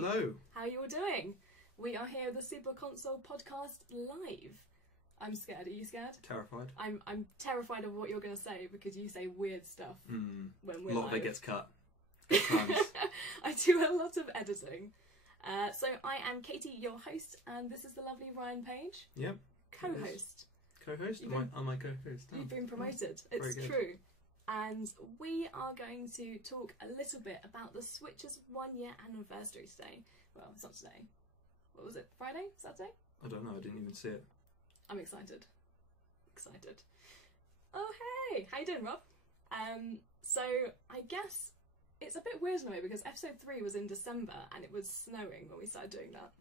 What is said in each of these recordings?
Hello. How are you all doing? We are here at the Superconsole Podcast live. I'm scared. Are you scared? Terrified. I'm terrified of what you're going to say because you say weird stuff when we're A lot live. of it gets cut. I do a lot of editing. So I am Katie, your host, and this is the lovely Ryan Page. Yep. Co-host. Co-host? Am I co-host? Oh, You've been promoted. Yeah. It's true. And we are going to talk a little bit about the Switch's 1 year anniversary today. Well, it's not today. What was it? Friday? Saturday? I don't know. I didn't even see it. I'm excited. Oh, hey! How you doing, Rob? So, I guess it's a bit weird in a way because episode 3 was in December and it was snowing when we started doing that.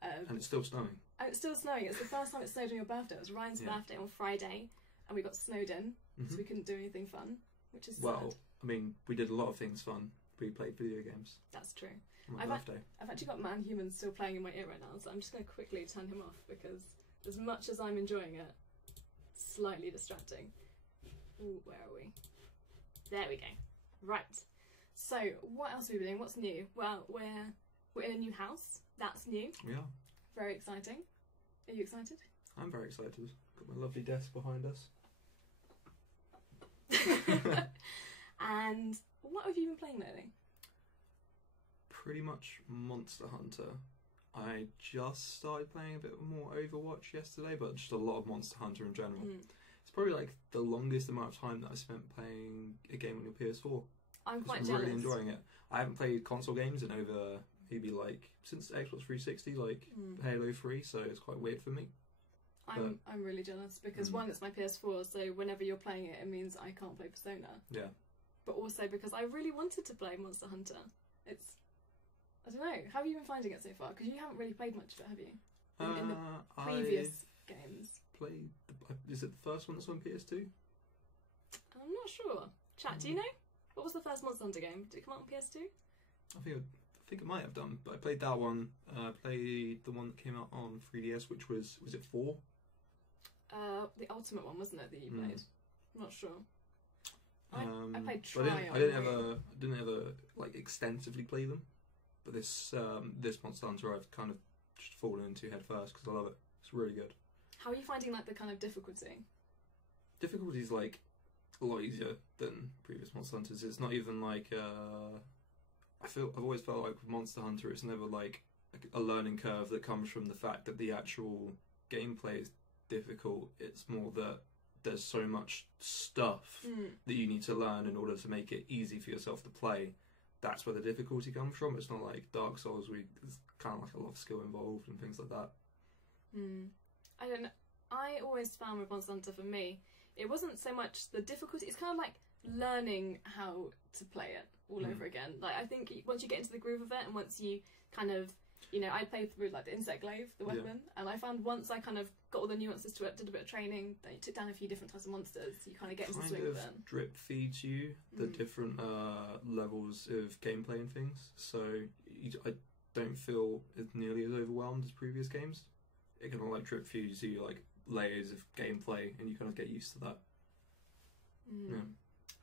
And it's still snowing. And it's still snowing. It's the first time it snowed on your birthday. It was Ryan's birthday on Friday and we got snowed in, so we couldn't do anything fun, which is sad. I mean, we did a lot of things fun. We played video games. That's true. On my birthday. I've actually got Man Human still playing in my ear right now, so I'm just going to quickly turn him off because as much as I'm enjoying it, it's slightly distracting. Ooh, where are we? There we go. Right. So, what else are we doing? What's new? Well, we're in a new house. That's new. We are. Very exciting. Are you excited? I'm very excited. Got my lovely desk behind us. And what have you been playing lately? Pretty much Monster Hunter. I just started playing a bit more Overwatch yesterday, but just a lot of Monster Hunter in general. It's probably like the longest amount of time that I spent playing a game on your PS4. I'm quite I'm jealous. really enjoying it. I haven't played console games in over maybe like since Xbox 360, like Halo 3, so it's quite weird for me. I'm really jealous because one, it's my PS4, so whenever you're playing it, it means I can't play Persona. Yeah. But also because I really wanted to play Monster Hunter. I don't know. How have you been finding it so far? Because you haven't really played much of it, have you? In the previous games. Played. Is it the first one that's on PS2? I'm not sure. Chat, do you know? What was the first Monster Hunter game? Did it come out on PS2? I think it might have done, but I played that one. Played the one that came out on 3DS, which was it 4? The ultimate one, wasn't it, that you played? I'm not sure. I played Trial. I didn't ever like extensively play them, but this Monster Hunter I've kind of just fallen into head first because I love it. It's really good. How are you finding like the kind of difficulty? Difficulty is like a lot easier than previous Monster Hunters. It's not even like I've always felt like with Monster Hunter it's never like a learning curve that comes from the fact that the actual gameplay is difficult. It's more that there's so much stuff that you need to learn in order to make it easy for yourself to play. That's where the difficulty comes from. It's not like Dark Souls where there's kind of like a lot of skill involved and things like that. I don't know. I always found with Monster Hunter, for me, it wasn't so much the difficulty, it's kind of like learning how to play it all over again. Like, I think once you get into the groove of it and once you kind of, I played through like the insect glaive, the weapon, and I found once I kind of got all the nuances to it, did a bit of training, then you took down a few different types of monsters, you kind of get into the swing of it. Drip feeds you the different levels of gameplay and things, so I don't feel nearly as overwhelmed as previous games. It kind of like drip feeds you like layers of gameplay and you kind of get used to that.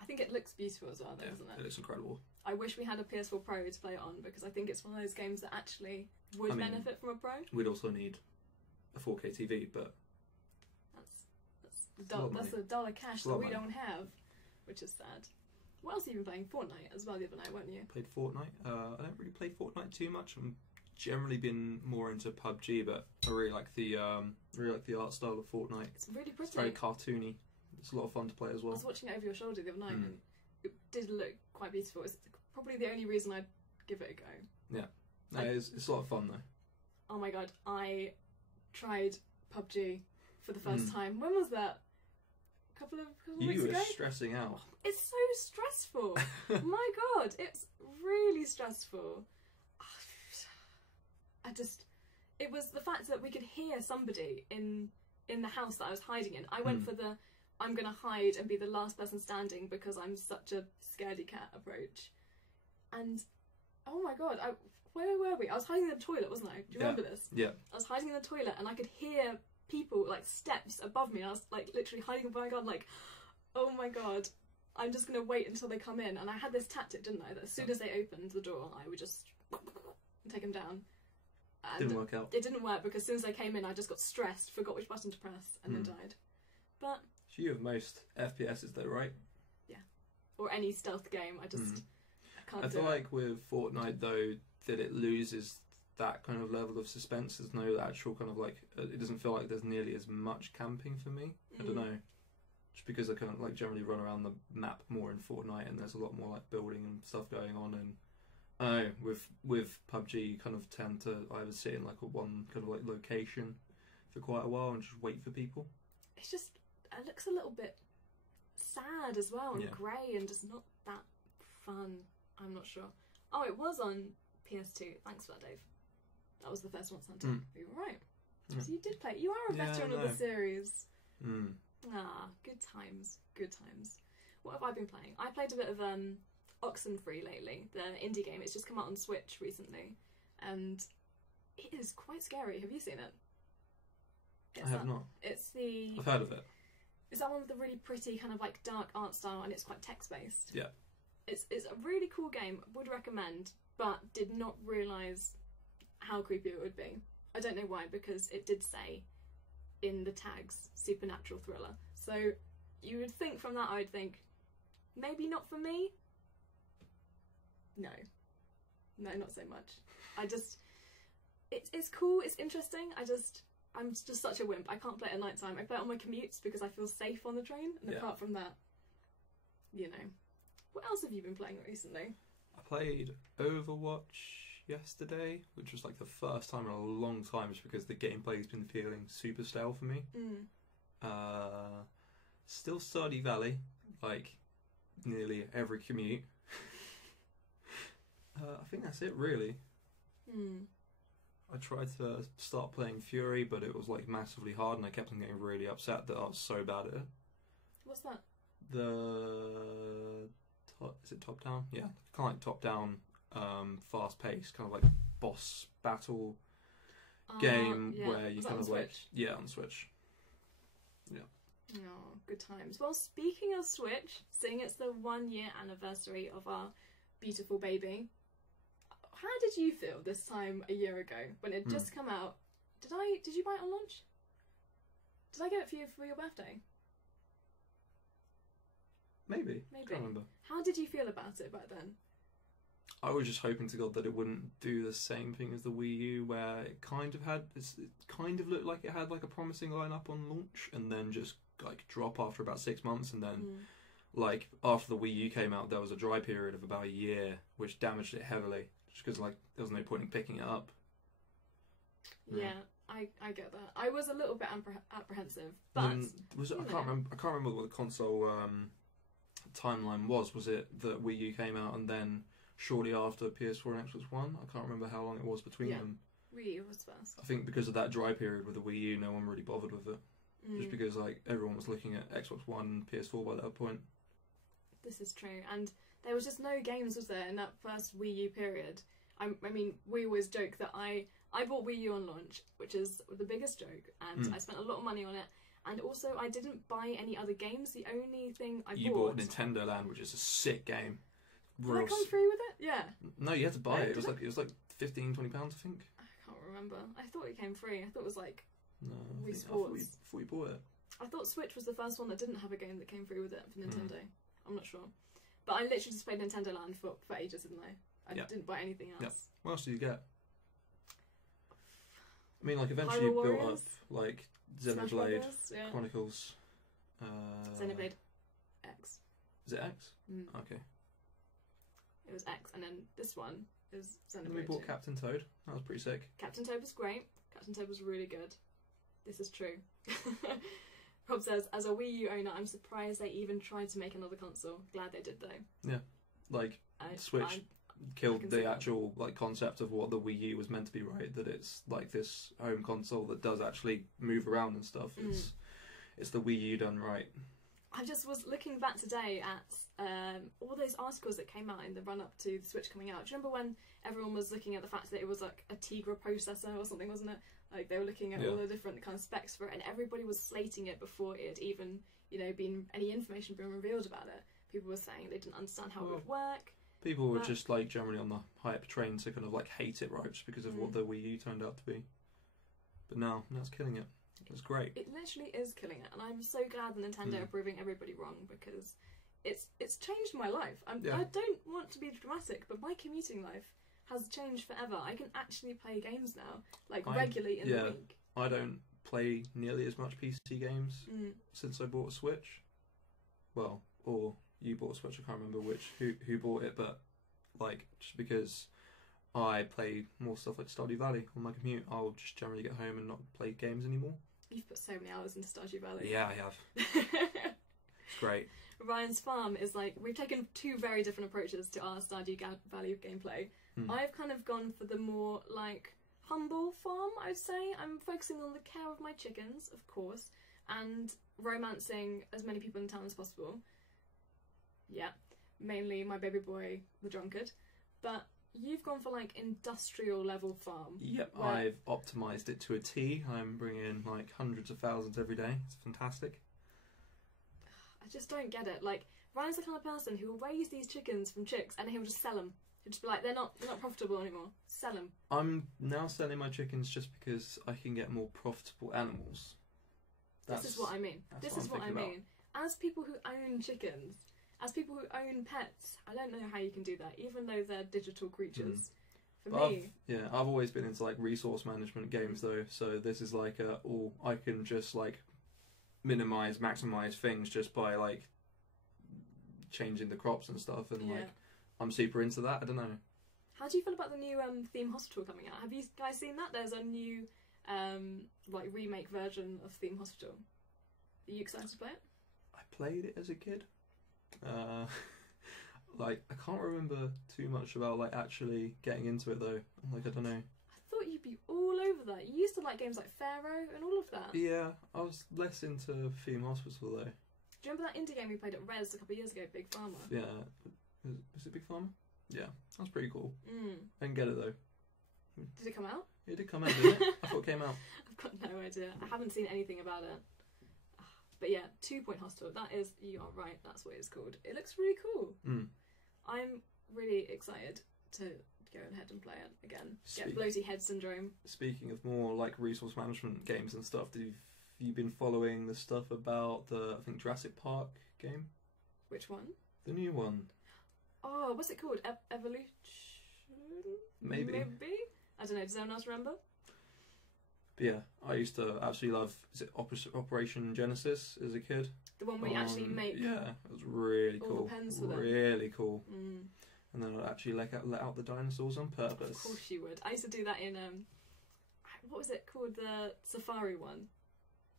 I think it looks beautiful as well though, doesn't it? It looks incredible. I wish we had a PS4 Pro to play it on because I think it's one of those games that actually would benefit from a Pro. We'd also need a 4K TV, but that's a dollar cash that we don't have, which is sad. What else have you been playing? Fortnite as well the other night, weren't you? Played Fortnite. I don't really play Fortnite too much. I'm generally been more into PUBG, but I really like the art style of Fortnite. It's really pretty. It's very cartoony. It's a lot of fun to play as well. I was watching it over your shoulder the other night and it did look quite beautiful. It's probably the only reason I'd give it a go. Yeah. No, it's a lot of fun though. Oh my god, I tried PUBG for the first time. When was that? A couple of weeks ago? You were stressing out. It's so stressful. My god, it's really stressful. It was the fact that we could hear somebody in the house that I was hiding in. I went for the I'm gonna hide and be the last person standing because I'm such a scaredy cat approach. And oh my god, where were we? I was hiding in the toilet, wasn't I? Do you remember this? Yeah. I was hiding in the toilet and I could hear people, like steps above me, and I was like literally hiding. Oh my god, like, oh my god, I'm just gonna wait until they come in. And I had this tactic, didn't I? That as soon as they opened the door, I would just and take them down. And Didn't work out. It didn't work because as soon as I came in, I just got stressed, forgot which button to press, and then died. But So you have most FPSs though, right? Yeah. Or any stealth game, I just I can't do it. I feel like with Fortnite though, that it loses that kind of level of suspense. There's no actual kind of like, it doesn't feel like there's nearly as much camping for me. I don't know. Just because I kind of like generally run around the map more in Fortnite, and there's a lot more like building and stuff going on, and I don't know, with PUBG you kind of tend to either sit in like a one kind of like location for quite a while and just wait for people. It's just, it looks a little bit sad as well, and grey, and just not that fun. I'm not sure. Oh, it was on PS2. Thanks for that, Dave. That was the first Monster Hunter. You were right. So you did play. You are a veteran of the series. Ah, good times. Good times. What have I been playing? I played a bit of Oxenfree lately, the indie game. It's just come out on Switch recently, and it is quite scary. Have you seen it? I have not. I've heard of it. Is that one with the really pretty kind of like dark art style, and it's quite text based? Yeah. It's a really cool game. Would recommend, but did not realise how creepy it would be. I don't know why, because it did say in the tags supernatural thriller. So you would think from that, I would think maybe not for me. No, not so much. It's cool. It's interesting. I'm just such a wimp. I can't play it at night time. I play it on my commutes because I feel safe on the train. And apart from that, you know. What else have you been playing recently? I played Overwatch yesterday, which was like the first time in a long time, just because the gameplay's been feeling super stale for me. Still Stardew Valley, like nearly every commute. I think that's it really. I tried to start playing Fury, but it was like massively hard, and I kept on getting really upset that I was so bad at it. What's that? Is it top down? Yeah, kind of like top down, fast paced, kind of like boss battle game where you kind of like on Switch. Yeah. Oh, good times. Well, speaking of Switch, seeing it's the 1 year anniversary of our beautiful baby, how did you feel this time a year ago when it just come out? Did you buy it on launch? Did I get it for you for your birthday? Maybe. I can't remember. How did you feel about it back then? I was just hoping to God that it wouldn't do the same thing as the Wii U, where it kind of looked like it had like a promising lineup on launch, and then just like drop after about 6 months, and then like after the Wii U came out, there was a dry period of about a year, which damaged it heavily, just because like there was no point in picking it up. Yeah, I get that. I was a little bit apprehensive, but I can't remember what the console timeline was. Was it that Wii U came out and then shortly after PS4 and Xbox One? I can't remember how long it was between them. Wii U was first. I think because of that dry period with the Wii U, no one really bothered with it. Just because like everyone was looking at Xbox One and PS4 by that point. This is true, and there was just no games, was there, in that first Wii U period. I mean, we always joke that I bought Wii U on launch, which is the biggest joke, and I spent a lot of money on it. And also, I didn't buy any other games. The only thing I bought... You bought Nintendo Land, which is a sick game. Did I come through with it? Yeah. No, you had to buy it. It was like £15, £20, I think. I can't remember. I thought it came free. I thought it was like Wii Sports. I thought you bought it. I thought Switch was the first one that didn't have a game that came free with it for Nintendo. I'm not sure. But I literally just played Nintendo Land for ages, didn't I? I didn't buy anything else. Yeah. What else did you get? I mean, like, eventually you built up, like, Xenoblade Chronicles. Xenoblade X. Is it X? Okay. It was X, and then this one is Xenoblade. And we bought Captain Toad. That was pretty sick. Captain Toad was great. Captain Toad was really good. This is true. Rob says, as a Wii U owner, I'm surprised they even tried to make another console. Glad they did, though. Yeah. Like, Switch killed the actual like concept of what the Wii U was meant to be, right? That it's like this home console that does actually move around and stuff. It's the Wii U done right. I just was looking back today at all those articles that came out in the run-up to the Switch coming out. Do you remember when everyone was looking at the fact that it was like a Tegra processor or something, wasn't it? Like they were looking at all the different kind of specs for it, and everybody was slating it before it had even, been any information being revealed about it. People were saying they didn't understand how it would work. People were just like generally on the hype train to kind of like hate it, right, just because of what the Wii U turned out to be. But now it's killing it. It's great. It literally is killing it, and I'm so glad that Nintendo are proving everybody wrong, because it's changed my life. I don't want to be dramatic, but my commuting life has changed forever. I can actually play games now, like regularly in the week. I don't play nearly as much PC games since I bought a Switch. Well, or you bought a Switch, I can't remember who bought it, but like just because I play more stuff like Stardew Valley on my commute, I'll just generally get home and not play games anymore. You've put so many hours into Stardew Valley. Yeah, I have. It's great. Ryan's farm is like, we've taken two very different approaches to our Stardew Valley gameplay. I've kind of gone for the more like humble farm, I'd say. I'm focusing on the care of my chickens, of course, and romancing as many people in town as possible. Yeah, mainly my baby boy, the drunkard. But you've gone for like industrial level farm. Yep, I've optimised it to a T. I'm bringing in like hundreds of thousands every day. It's fantastic. I just don't get it. Like, Ryan's the kind of person who will raise these chickens from chicks and he'll just sell them. He'll just be like, they're not profitable anymore. Sell them. I'm now selling my chickens just because I can get more profitable animals. This is what I mean. This is what I mean. As people who own chickens, as people who own pets, I don't know how you can do that, even though they're digital creatures. I've always been into like resource management games though, so this is like I can just like maximize things just by like changing the crops and stuff, and like I'm super into that. I don't know. How do you feel about the new Theme Hospital coming out? Have you guys seen that? There's a new like remake version of Theme Hospital. Are you excited to play it? I played it as a kid. Like I can't remember too much about like actually getting into it though. Like I don't know. I thought you'd be all over that. You used to like games like Pharaoh and all of that. Yeah, I was less into Theme Hospital though. Do you remember that indie game we played at Res a couple of years ago, Big Pharma? Yeah. Was it Big Pharma? Yeah, that was pretty cool. I didn't get it though. Did it come out? It did come out, didn't it? I thought it came out. I've got no idea. I haven't seen anything about it. But yeah, 2 Point Hospital. That is, you are right, that's what it's called. It looks really cool. I'm really excited to go ahead and play it again. Get bloaty head syndrome. Speaking of more like resource management games and stuff, have you been following the stuff about the, I think, Jurassic Park game? Which one? The new one. Oh, what's it called? Evolution? Maybe. I don't know, does anyone else remember? But yeah, I used to absolutely love, is it Operation Genesis as a kid? The one where you actually make... Yeah, it was really cool. All the pens for them. Really cool. And then I'd actually let out the dinosaurs on purpose. Of course you would. I used to do that in, what was it called? The Safari one?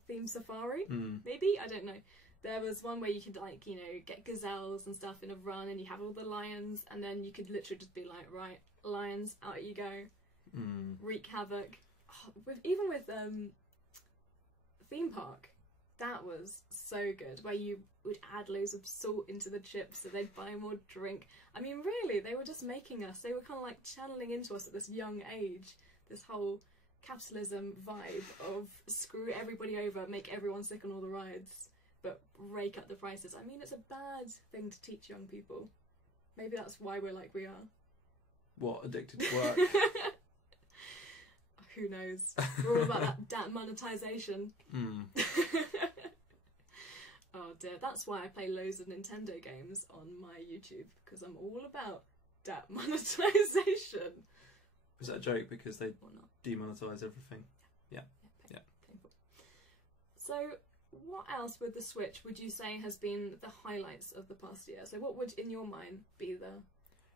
Theme Safari? Maybe? I don't know. There was one where you could, like, you know, get gazelles and stuff in a run, and you have all the lions, and then you could literally just be like, right, lions, out you go. Wreak havoc. Even with Theme Park, that was so good, where you would add loads of salt into the chips so they'd buy more drink. I mean, really, they were just making us, they were kind of like channeling into us at this young age, this whole capitalism vibe of screw everybody over, make everyone sick on all the rides, but rake up the prices. I mean, it's a bad thing to teach young people. Maybe that's why we're like we are. What, addicted to work? Who knows? We're all about that monetization. Oh dear, that's why I play loads of Nintendo games on my YouTube, because I'm all about that monetization. Was that a joke because they demonetize everything? Yeah. Painful. So, what else with the Switch would you say has been the highlights of the past year? So what would, in your mind, be the...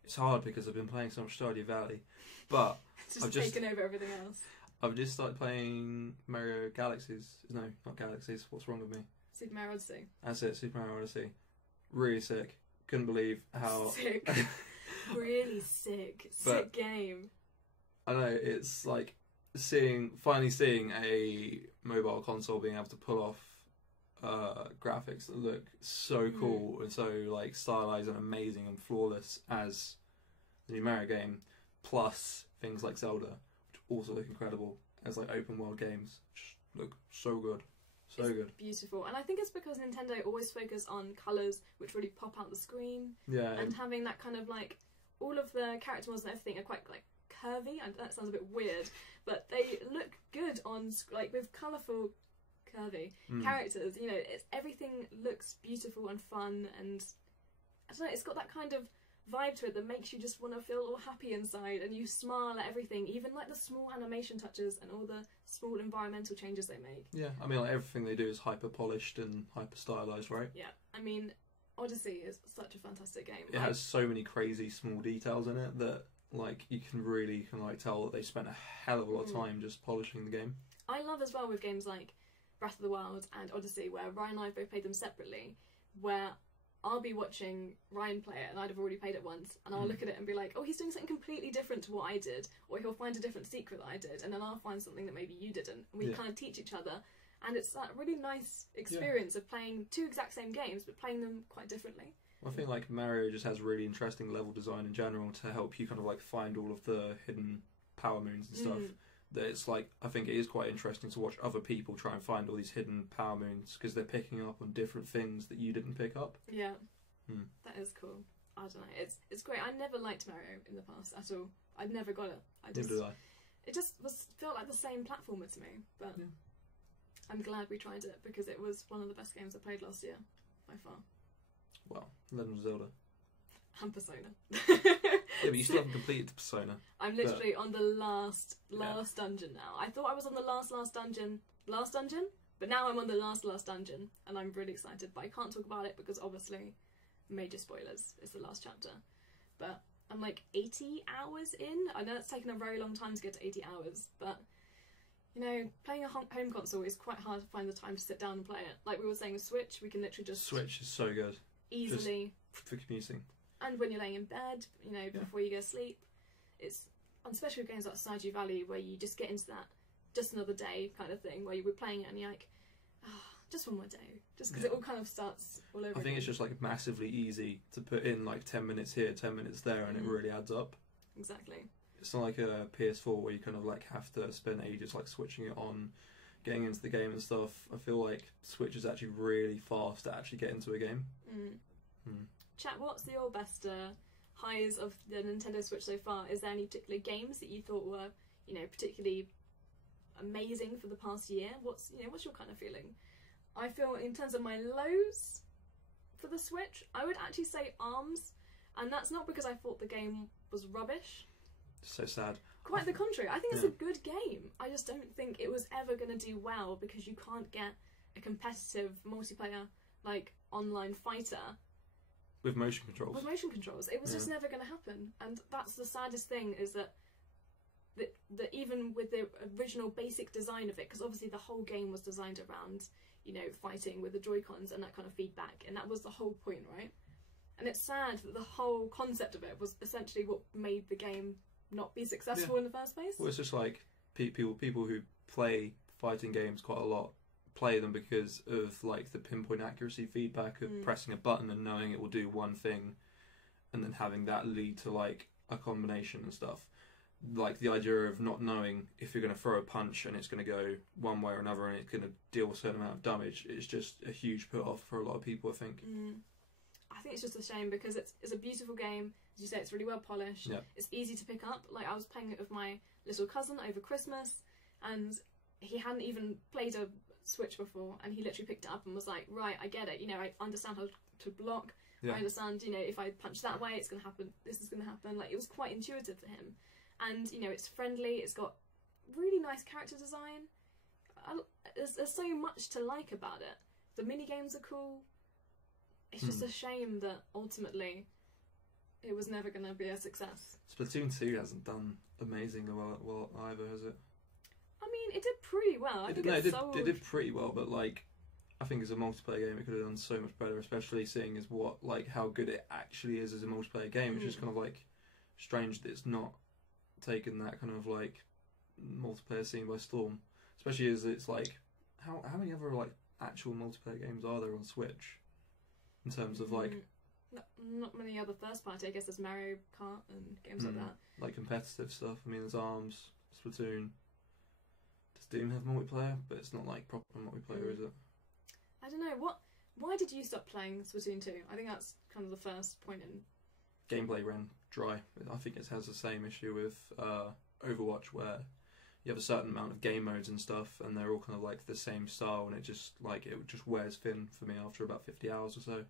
It's hard because I've been playing so much Stardew Valley, but... I've just taken over everything else. I've just started playing Mario Galaxies. No, not Galaxies. What's wrong with me? Super Mario Odyssey. That's it, Super Mario Odyssey. Really sick. Couldn't believe how... Sick. Really sick. Sick game. I know, it's like finally seeing a mobile console being able to pull off graphics that look so cool and so like stylized and amazing and flawless as the new Mario game, plus things like Zelda, which also look incredible as like open world games. Just look so good. Good. Beautiful. And I think it's because Nintendo always focus on colours which really pop out the screen. Yeah. And having that kind of like all of the character models and everything are quite like curvy. That sounds a bit weird, but they look good on like with colourful, curvy characters. You know, everything looks beautiful and fun, and I don't know. It's got that kind of vibe to it that makes you just want to feel all happy inside, and you smile at everything, even like the small animation touches and all the small environmental changes they make. Yeah, I mean, like, everything they do is hyper polished and hyper stylized, right? Yeah, I mean, Odyssey is such a fantastic game. It has so many crazy small details in it that like you can really like tell that they spent a hell of a lot of time just polishing the game. I love as well with games like Breath of the Wild and Odyssey, where Ryan and I both played them separately, where I'll be watching Ryan play it and I'd have already played it once, and I'll look at it and be like, oh, he's doing something completely different to what I did, or he'll find a different secret that I did, and then I'll find something that maybe you didn't, and we kind of teach each other, and it's that really nice experience of playing two exact same games but playing them quite differently. I think like Mario just has really interesting level design in general to help you kind of like find all of the hidden power moons and stuff. That it's like, I think it is quite interesting to watch other people try and find all these hidden power moons because they're picking up on different things that you didn't pick up. Yeah, that is cool. I don't know, it's great. I never liked Mario in the past at all. I'd never got it. Neither did I. It just felt like the same platformer to me, but I'm glad we tried it because it was one of the best games I played last year, by far. Well, Legend of Zelda. And Persona. Yeah, but you still haven't completed Persona. I'm literally on the last dungeon now. I thought I was on the last dungeon, but now I'm on the last dungeon, and I'm really excited, but I can't talk about it because obviously, major spoilers, it's the last chapter. But I'm like 80 hours in. I know it's taken a very long time to get to 80 hours, but you know, playing a home console is quite hard to find the time to sit down and play it. Like we were saying with Switch, we can literally just... Switch is so good. Easily. Just for commuting. And when you're laying in bed, you know, before you go to sleep, it's, especially with games like Stardew Valley, where you just get into that just another day kind of thing, where you were playing it and you're like, just one more day. Just because it all kind of starts all over I think again. it's just like massively easy to put in like 10 minutes here, 10 minutes there, and it really adds up. Exactly. It's not like a PS4 where you kind of like have to spend ages like switching it on, getting into the game and stuff. I feel like Switch is actually really fast to actually get into a game. Chat, what's your best highs of the Nintendo Switch so far? Is there any particular games that you thought were, you know, particularly amazing for the past year? What's your kind of feeling? I feel in terms of my lows for the Switch, I would actually say ARMS, and that's not because I thought the game was rubbish. So sad. Quite the contrary. I think it's a good game. I just don't think it was ever going to do well because you can't get a competitive multiplayer, like, online fighter with motion controls. With motion controls. It was just never going to happen. And that's the saddest thing, is that even with the original basic design of it, because obviously the whole game was designed around, you know, fighting with the Joy-Cons and that kind of feedback, and that was the whole point, right? And it's sad that the whole concept of it was essentially what made the game not be successful in the first place. Well, it's just like people who play fighting games quite a lot play them because of like the pinpoint accuracy feedback of pressing a button and knowing it will do one thing, and then having that lead to like a combination and stuff. Like the idea of not knowing if you're going to throw a punch and it's going to go one way or another and it's going to deal a certain amount of damage, it's just a huge put off for a lot of people, I think. I think it's just a shame because it's a beautiful game. As you say, it's really well polished. Yeah. It's easy to pick up. Like, I was playing it with my little cousin over Christmas, and he hadn't even played a Switch before, and he literally picked it up and was like, right, I get it. You know, I understand how to block. I understand, you know, if I punch that way, it's going to happen. This is going to happen. Like, it was quite intuitive for him. And, you know, it's friendly. It's got really nice character design. There's so much to like about it. The mini games are cool. It's just a shame that ultimately it was never going to be a success. Splatoon 2 hasn't done amazingly well either, has it? I mean, it did pretty well. It did pretty well, but like, I think as a multiplayer game, it could have done so much better, especially seeing as how good it actually is as a multiplayer game, which is kind of like strange that it's not taken that kind of like multiplayer scene by storm. Especially as it's like, how many other like actual multiplayer games are there on Switch? In terms of like... Not many other first party, I guess there's Mario Kart and games like that. Like competitive stuff. I mean, there's ARMS, Splatoon. Does Doom have multiplayer? But it's not like proper multiplayer, is it? I don't know. Why did you stop playing Splatoon 2? I think that's kind of the first point in... Gameplay ran dry. I think it has the same issue with Overwatch, where you have a certain amount of game modes and stuff, and they're all kind of like the same style, and it just wears thin for me after about 50 hours or so.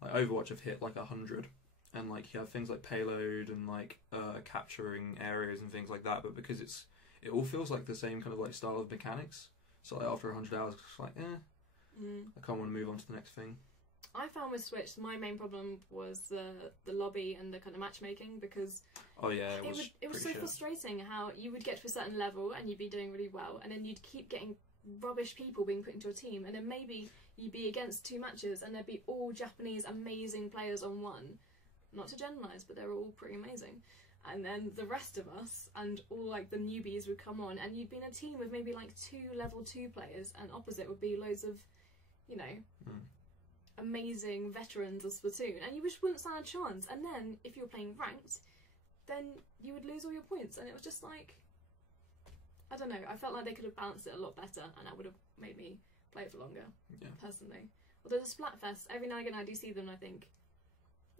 Like Overwatch, I've hit like 100, and like you have things like payload and like capturing areas and things like that, but because it all feels like the same kind of like style of mechanics, so like after 100 hours, it's like I can't want to move on to the next thing. I found with Switch, my main problem was the lobby and the kind of matchmaking, because it was so frustrating how you would get to a certain level and you'd be doing really well, and then you'd keep getting rubbish people being put into your team, and then maybe you'd be against 2 matches and there'd be all Japanese amazing players on one. Not to generalise, but they were all pretty amazing. And then the rest of us and all like the newbies would come on, and you'd be in a team with maybe like 2 level 2 players, and opposite would be loads of, amazing veterans of Splatoon, and you just wouldn't stand a chance. And then if you were playing ranked, then you would lose all your points, and it was just like, I don't know, I felt like they could have balanced it a lot better, and that would have made me play it for longer, personally. Although the Splatfest, every now and again I do see them and I think,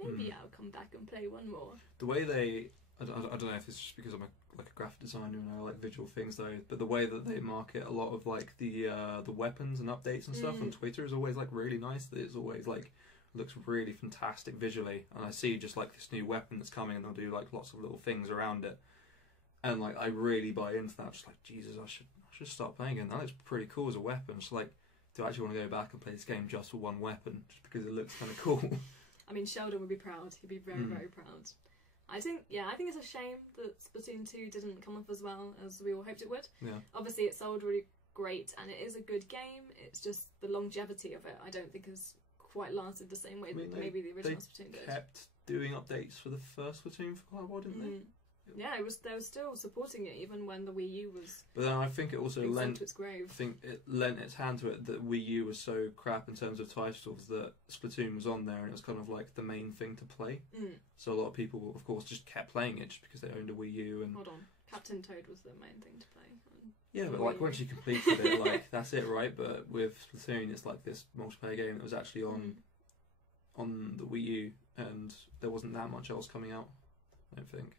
maybe I'll come back and play one more. The way they, I don't know if it's just because I'm a graphic designer and I like visual things though, but the way that they market a lot of like the weapons and updates and stuff on Twitter is always like really nice. That it's always like looks really fantastic visually, and I see just like this new weapon that's coming and they'll do like lots of little things around it, and like I really buy into that. Just like, Jesus, I should start playing it. That looks pretty cool as a weapon. It's like, do I actually want to go back and play this game just for one weapon, just because it looks kind of cool? I mean, Sheldon would be proud. He'd be very, very proud. I think it's a shame that Splatoon 2 didn't come up as well as we all hoped it would. Yeah. Obviously, it sold really great, and it is a good game. It's just the longevity of it, I don't think has quite lasted the same way that maybe the original Splatoon did. They kept doing updates for the first Splatoon for quite a while, didn't they? Yeah, they were still supporting it even when the Wii U was. But then I think it also lent to its grave. I think it lent its hand to it that Wii U was so crap in terms of titles that Splatoon was on there, and it was kind of like the main thing to play. So a lot of people, of course, just kept playing it just because they owned a Wii U. And hold on, Captain Toad was the main thing to play. Yeah, but like once you completed it, like that's it, right? But with Splatoon, it's like this multiplayer game that was actually on the Wii U, and there wasn't that much else coming out, I don't think.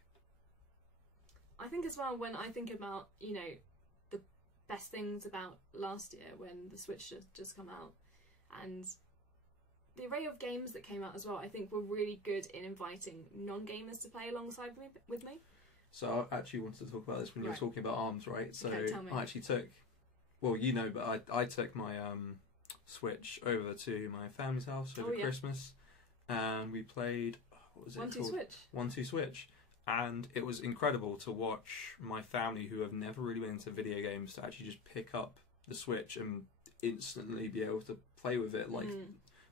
I think as well, when I think about, the best things about last year when the Switch just come out, and the array of games that came out as well, I think were really good in inviting non-gamers to play alongside with me. So I actually wanted to talk about this when you were talking about ARMS, right? So okay, tell me. I actually took, but I took my Switch over to my family's house over Christmas, and we played, what was it called? 1-2 Switch. And it was incredible to watch my family, who have never really been into video games, to actually just pick up the Switch and instantly be able to play with it. Like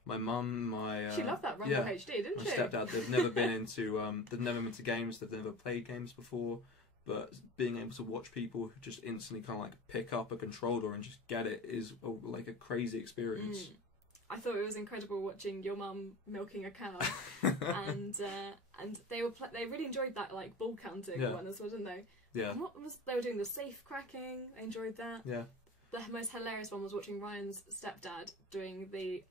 my mum, she loved that Rumble HD, didn't she? My stepdad, they've never been into games, they've never played games before, but being able to watch people who just instantly kind of like pick up a controller and just get it is like a crazy experience. I thought it was incredible watching your mum milking a cow, and they really enjoyed that like ball counting one as well, didn't they? Yeah. They were doing the safe cracking. I enjoyed that. Yeah. The most hilarious one was watching Ryan's stepdad doing the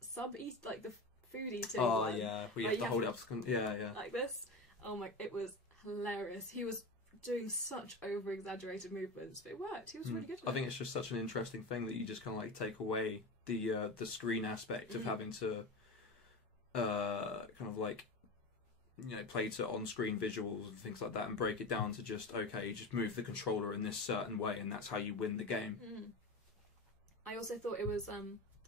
sub eat, like the food eating. Oh one. yeah, we have to hold it up. Yeah. Like this. Oh my! It was hilarious. He was doing such over-exaggerated movements, but it worked. He was really good at it. I think it's just such an interesting thing that you just kind of like take away the screen aspect of having to kind of like play to on-screen visuals and things like that, and break it down to just, okay, you just move the controller in this certain way and that's how you win the game. I also thought it was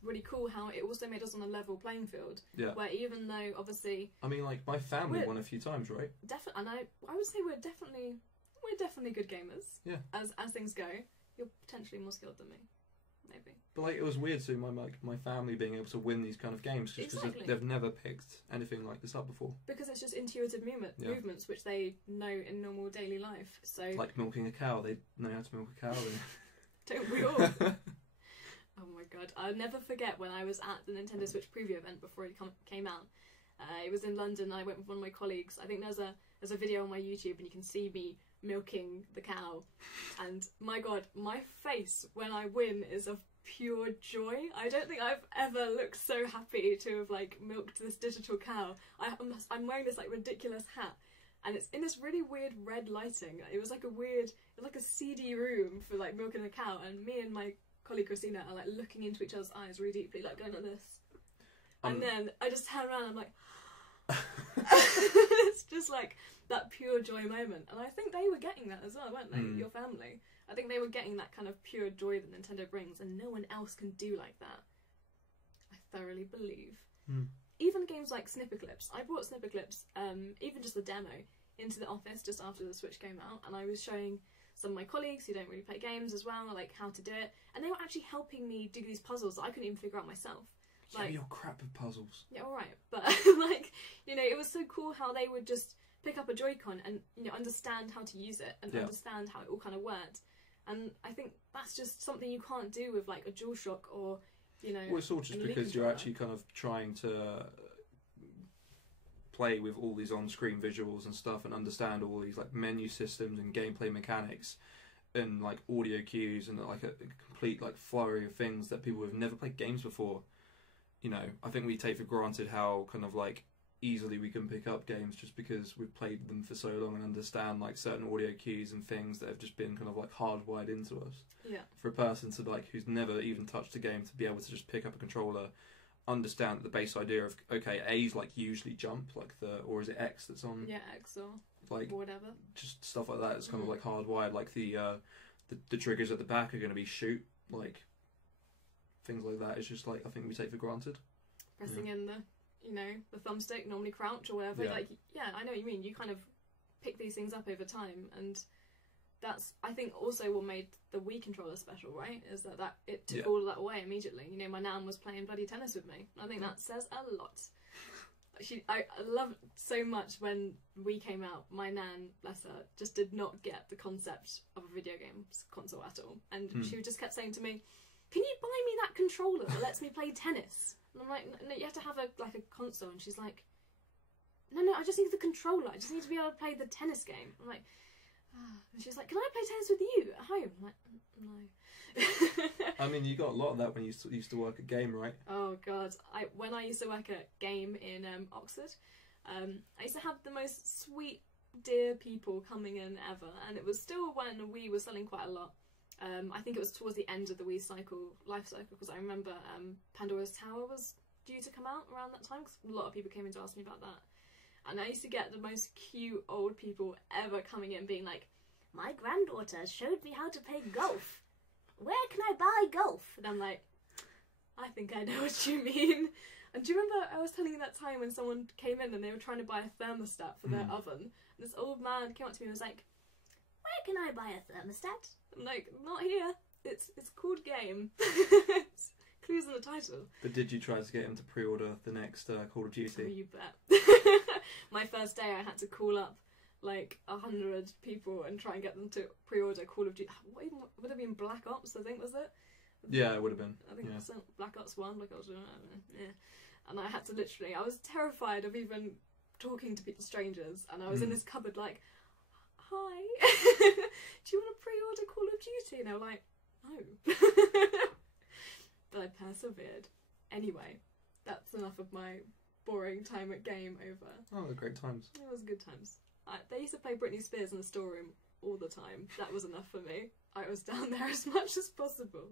really cool how it also made us on a level playing field. Yeah. Where even though obviously, I mean, like my family won a few times, right? Definitely, and I would say we're definitely good gamers. Yeah. As things go, you're potentially more skilled than me, maybe. But like, it was weird seeing my family being able to win these kind of games because they've never picked anything like this up before. Because it's just intuitive movements which they know in normal daily life. So like milking a cow, they know how to milk a cow. Don't we all? Oh my god, I'll never forget when I was at the Nintendo Switch preview event before it came out. It was in London, and I went with one of my colleagues. I think there's a video on my YouTube, and you can see me milking the cow, and my god, my face when I win is of pure joy. I don't think I've ever looked so happy to have like milked this digital cow. I'm wearing this like ridiculous hat, and it's in this really weird red lighting. It was like a seedy room for like milking a cow, and me and my colleague Christina are like looking into each other's eyes really deeply, like going like this. And then I just turn around and I'm like it's just like that pure joy moment. And I think they were getting that as well, weren't they? Your family. I think they were getting that kind of pure joy that Nintendo brings, and no one else can do like that. I thoroughly believe. Even games like Snipper Clips. I brought Snipper Clips, even just the demo, into the office just after the Switch came out, and I was showing some of my colleagues who don't really play games as well, like how to do it, and they were actually helping me do these puzzles that I couldn't even figure out myself. Like, yeah, you're crap at puzzles. Yeah, alright, but like, you know, it was so cool how they would just pick up a Joy-Con and, you know, understand how to use it and understand how it all kind of worked. And I think that's just something you can't do with like a DualShock or, you know. Well, it's all just because you're actually kind of trying to play with all these on-screen visuals and stuff and understand all these like menu systems and gameplay mechanics and like audio cues and like a complete like flurry of things that people who've never played games before, you know, I think we take for granted how kind of like easily we can pick up games just because we've played them for so long and understand like certain audio cues and things that have just been kind of like hardwired into us. Yeah. For a person to like who's never even touched a game to be able to just pick up a controller, understand the base idea of okay, A's like usually jump, like or is it X that's on? Yeah, X or like whatever. Just stuff like that. It's kind of like hardwired. Like the triggers at the back are going to be shoot, like things like that. It's just like I think we take for granted. Pressing in the, you know, the thumbstick, normally crouch or whatever. Yeah. Like, yeah, I know what you mean. You kind of pick these things up over time, and that's, I think, also what made the Wii controller special, right? Is that it took all of that away immediately. You know, my nan was playing bloody tennis with me. I think that says a lot. I love it so much when Wii came out. My nan, bless her, just did not get the concept of a video game console at all. And she just kept saying to me, can you buy me that controller that lets me play tennis? And I'm like, no, you have to have a console. And she's like, no, I just need the controller. I just need to be able to play the tennis game. I'm like, and she's like, can I play tennis with you at home? I'm like, no. I mean, you got a lot of that when you used to work at Game, right? Oh god, when I used to work at Game in Oxford, I used to have the most sweet, dear people coming in ever, and it was still when we were selling quite a lot. I think it was towards the end of the Wii life cycle, because I remember Pandora's Tower was due to come out around that time, because a lot of people came in to ask me about that. And I used to get the most cute old people ever coming in being like, my granddaughter showed me how to play golf. Where can I buy golf? And I'm like, I think I know what you mean. And do you remember I was telling you that time when someone came in and they were trying to buy a thermostat for their oven? And this old man came up to me and was like, where can I buy a thermostat? I'm like, not here. It's called Game. It's clues in the title. But did you try to get him to pre-order the next Call of Duty? Oh, you bet. My first day I had to call up like 100 people and try and get them to pre-order Call of Duty. What even would have been Black Ops, I think, was it? Yeah, it would have been. I think it was Black Ops 1, Black Ops 2, yeah. And I had to literally, I was terrified of even talking to people, strangers, and I was in this cupboard like, hi, do you want to pre-order Call of Duty? And they were like, no. But I persevered. Anyway, that's enough of my boring time at Game over. Oh, they're great times. It was good times. They used to play Britney Spears in the storeroom all the time. That was enough for me. I was down there as much as possible.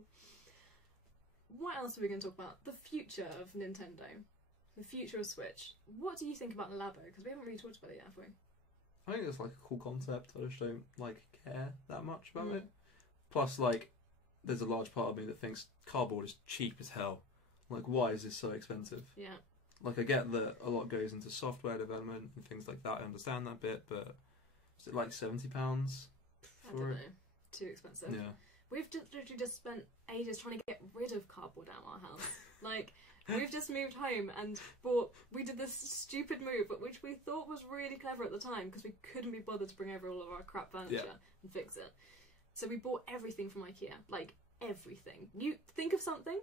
What else are we going to talk about? The future of Nintendo. The future of Switch. What do you think about the Labo? Because we haven't really talked about it yet, have we? I think it's like a cool concept. I just don't like care that much about it. Plus, like, there's a large part of me that thinks cardboard is cheap as hell. Like, why is this so expensive? Yeah. Like, I get that a lot goes into software development and things like that. I understand that bit, but is it like £70 I don't for know. it? Too expensive. Yeah. We've literally just spent ages trying to get rid of cardboard out of our house. Like, we've just moved home and we did this stupid move, but which we thought was really clever at the time, because we couldn't be bothered to bring over all of our crap furniture and fix it. So we bought everything from IKEA. Like, everything. You think of something,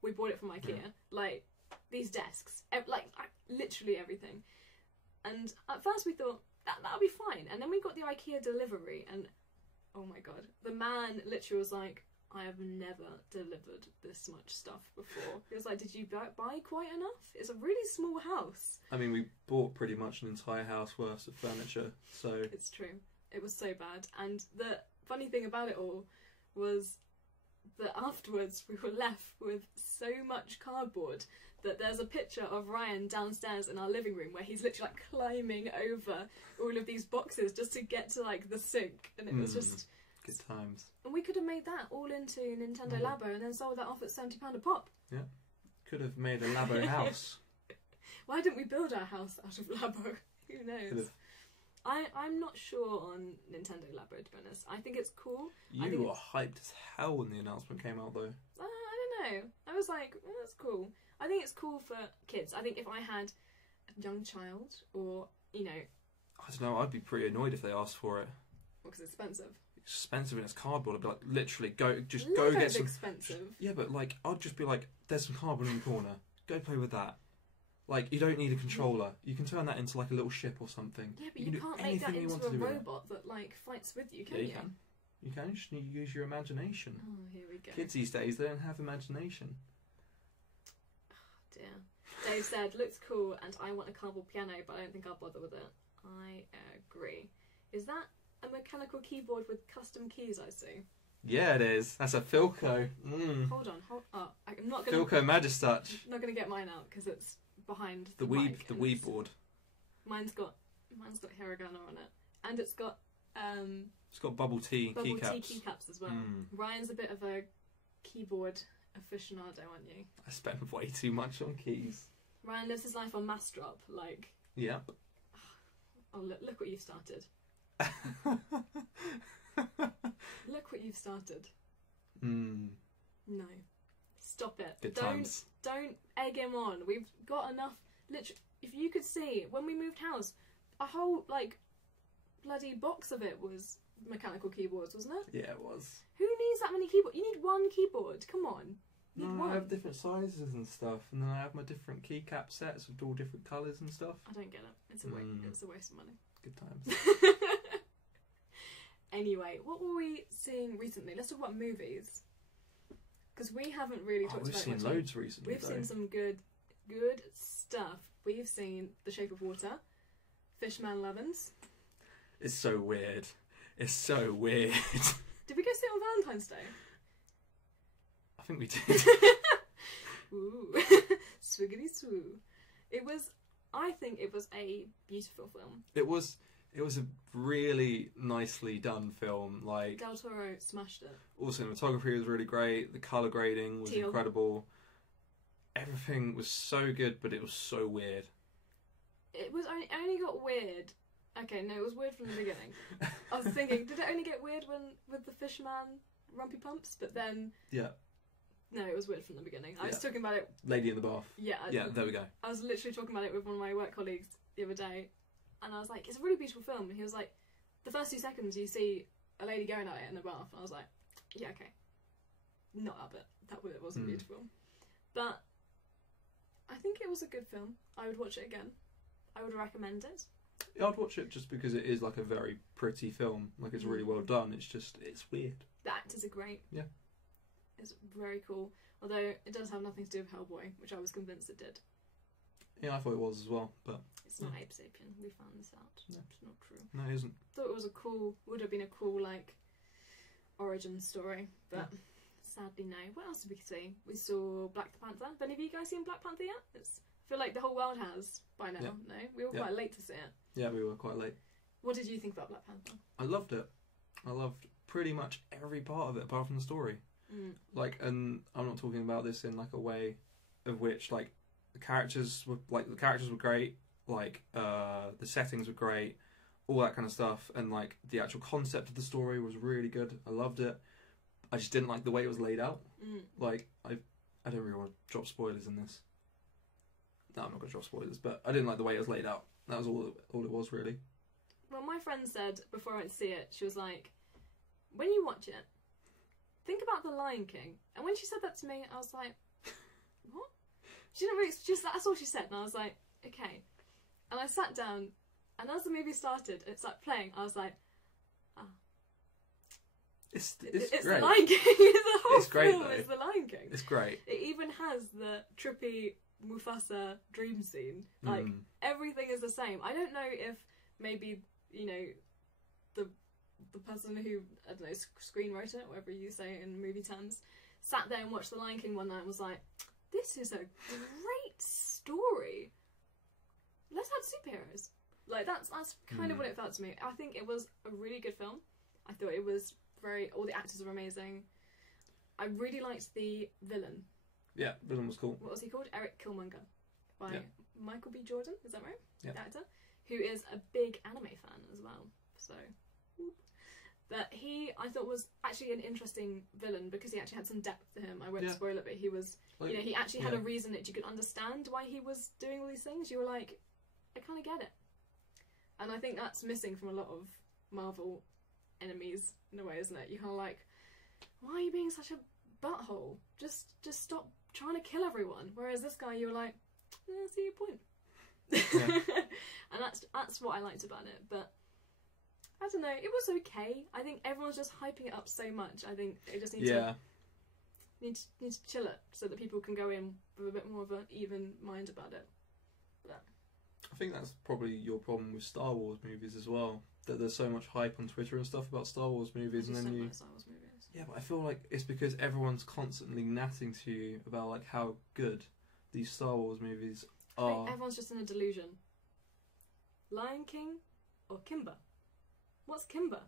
we bought it from IKEA. Yeah. Like, these desks. Literally everything. And at first we thought, that'll be fine. And then we got the IKEA delivery, and oh my god, the man literally was like, I have never delivered this much stuff before. He was like, did you buy quite enough? It's a really small house. I mean, we bought pretty much an entire house worth of furniture, so... It's true. It was so bad. And the funny thing about it all was that afterwards we were left with so much cardboard that there's a picture of Ryan downstairs in our living room where he's literally like climbing over all of these boxes just to get to like the sink, and it was just... Good times. And we could have made that all into Nintendo Labo and then sold that off at £70 a pop. Yeah. Could have made a Labo house. Why didn't we build our house out of Labo? Who knows? I'm not sure on Nintendo Labo, to be honest. I think it's cool. You were hyped as hell when the announcement came out, though. I don't know. I was like, that's cool. I think it's cool for kids. I think if I had a young child or, you know... I don't know, I'd be pretty annoyed if they asked for it. Because it's expensive. Expensive and it's cardboard. I'd be like, literally, go Lego's get some... expensive. Yeah, but like, I'd just be like, there's some cardboard in the corner. Go play with that. Like, you don't need a controller. You can turn that into like a little ship or something. Yeah, but you can't make that into a robot that like fights with you, can you? You can. You can. You just need to use your imagination. Oh, here we go. Kids these days, they don't have imagination. Oh, dear. Dave said, looks cool and I want a cardboard piano, but I don't think I'll bother with it. I agree. Is that a mechanical keyboard with custom keys, I see? Yeah, it is. That's a Philco. Hold on. I'm not going to... Philco Magistouch. I'm not going to get mine out because it's behind the Wii board. Mine's got hiragana on it, and it's got bubble tea keycaps as well. Ryan's a bit of a keyboard aficionado, aren't you? I spend way too much on keys. Ryan lives his life on mass drop, like. Yep. Oh look what you've started. Look what you've started. No. Stop it. Good times. Don't egg him on. We've got enough. Literally, if you could see, when we moved house, a whole, like, bloody box of it was mechanical keyboards, wasn't it? Yeah, it was. Who needs that many keyboards? You need one keyboard. Come on. I have different sizes and stuff, and then I have my different keycap sets with all different colours and stuff. I don't get it. It's a waste of money. Good times. Anyway, what were we seeing recently? Let's talk about movies. Because we haven't really talked about... We've seen loads recently, We've seen some good stuff. We've seen The Shape of Water, Fishman Lovins. It's so weird. It's so weird. Did we go see it on Valentine's Day? I think we did. Ooh. Swiggity swoo. I think it was a beautiful film. It was a really nicely done film. Like, Del Toro smashed it. All cinematography was really great. The colour grading was incredible. Everything was so good, but it was so weird. It only got weird. Okay, no, it was weird from the beginning. I was thinking, did it only get weird with the Fishman Rumpy Pumps? But then... Yeah. No, it was weird from the beginning. I was talking about it... Lady in the Bath. Yeah. There we go. I was literally talking about it with one of my work colleagues the other day. And I was like, it's a really beautiful film. And he was like, the first 2 seconds you see a lady going at it in the bath. And I was like, yeah, okay. Not that bit. That bit wasn't beautiful. But I think it was a good film. I would watch it again. I would recommend it. Yeah, I'd watch it just because it is like a very pretty film. Like, it's really well done. It's weird. The actors are great. Yeah. It's very cool. Although it does have nothing to do with Hellboy, which I was convinced it did. Yeah, I thought it was as well, but... It's not Ape Sapien. We found this out. No. It's not true. No, it isn't. Thought it was would have been a cool, like, origin story, but sadly no. What else did we see? We saw Black Panther. Have any of you guys seen Black Panther yet? I feel like the whole world has by now, no? We were quite late to see it. Yeah, we were quite late. What did you think about Black Panther? I loved it. I loved pretty much every part of it, apart from the story. Like, and I'm not talking about this in, like, a way of which, like, the characters were great, like, the settings were great, all that kind of stuff, and, like, the actual concept of the story was really good. I loved it. I just didn't like the way it was laid out. Like, I don't really want to drop spoilers in this. No, I'm not going to drop spoilers, but I didn't like the way it was laid out. That was all it was, really. Well, my friend said, before I went to see it, she was like, when you watch it, think about The Lion King. And when she said that to me, I was like, what? She didn't really, that's all she said. And I was like, okay. And I sat down And as the movie started, it started playing. I was like, It's it's great. the Lion King. The whole It's great, film though. is the Lion King. It's great. It even has the trippy Mufasa dream scene. Like, everything is the same. I don't know if maybe, you know, the person who, I don't know, screenwrote it, whatever you say in movie terms, sat there and watched The Lion King one night and was like, this is a great story. Let's have superheroes. Like, that's kind of what it felt to me. I think it was a really good film. I thought it was all the actors were amazing. I really liked the villain. Yeah, villain was cool. What was he called? Eric Killmonger. By Michael B. Jordan, is that right? Yeah. The actor. Who is a big anime fan as well. So, but I thought was actually an interesting villain because he actually had some depth to him. I won't spoil it, but he was, like, you know, he actually had a reason that you could understand why he was doing all these things. You were like, I kind of get it. And I think that's missing from a lot of Marvel enemies in a way, isn't it? You're kind of like, why are you being such a butthole? Just stop trying to kill everyone. Whereas this guy, you were like, I see your point. Yeah. And that's what I liked about it. But I don't know, it was okay. I think everyone's just hyping it up so much. I think they just need to chill it so that people can go in with a bit more of an even mind about it. But I think that's probably your problem with Star Wars movies as well. That there's so much hype on Twitter and stuff about Star Wars movies, and then you. Star Wars movies. Yeah, but I feel like it's because everyone's constantly natting to you about like how good these Star Wars movies are. I think everyone's just in a delusion. Lion King or Kimber? What's Kimber?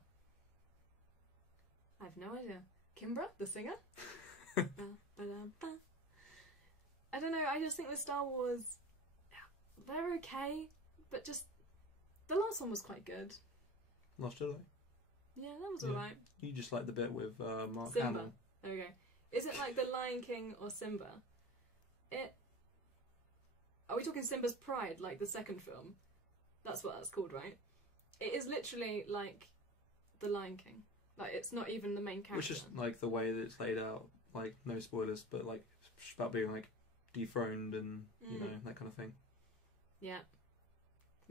I have no idea. Kimbra, the singer? I don't know, I just think with Star Wars, they're okay, but just the last one was quite good. Last Jedi. Yeah, that was alright. You just like the bit with Mark Simba. Hamill. There we go. Is it like the Lion King or Simba? Are we talking Simba's Pride, like the second film? That's what that's called, right? It is literally like the Lion King. Like, it's not even the main character. Which is like the way that it's laid out. Like, no spoilers, but like it's about being like dethroned and you know, that kind of thing. Yeah.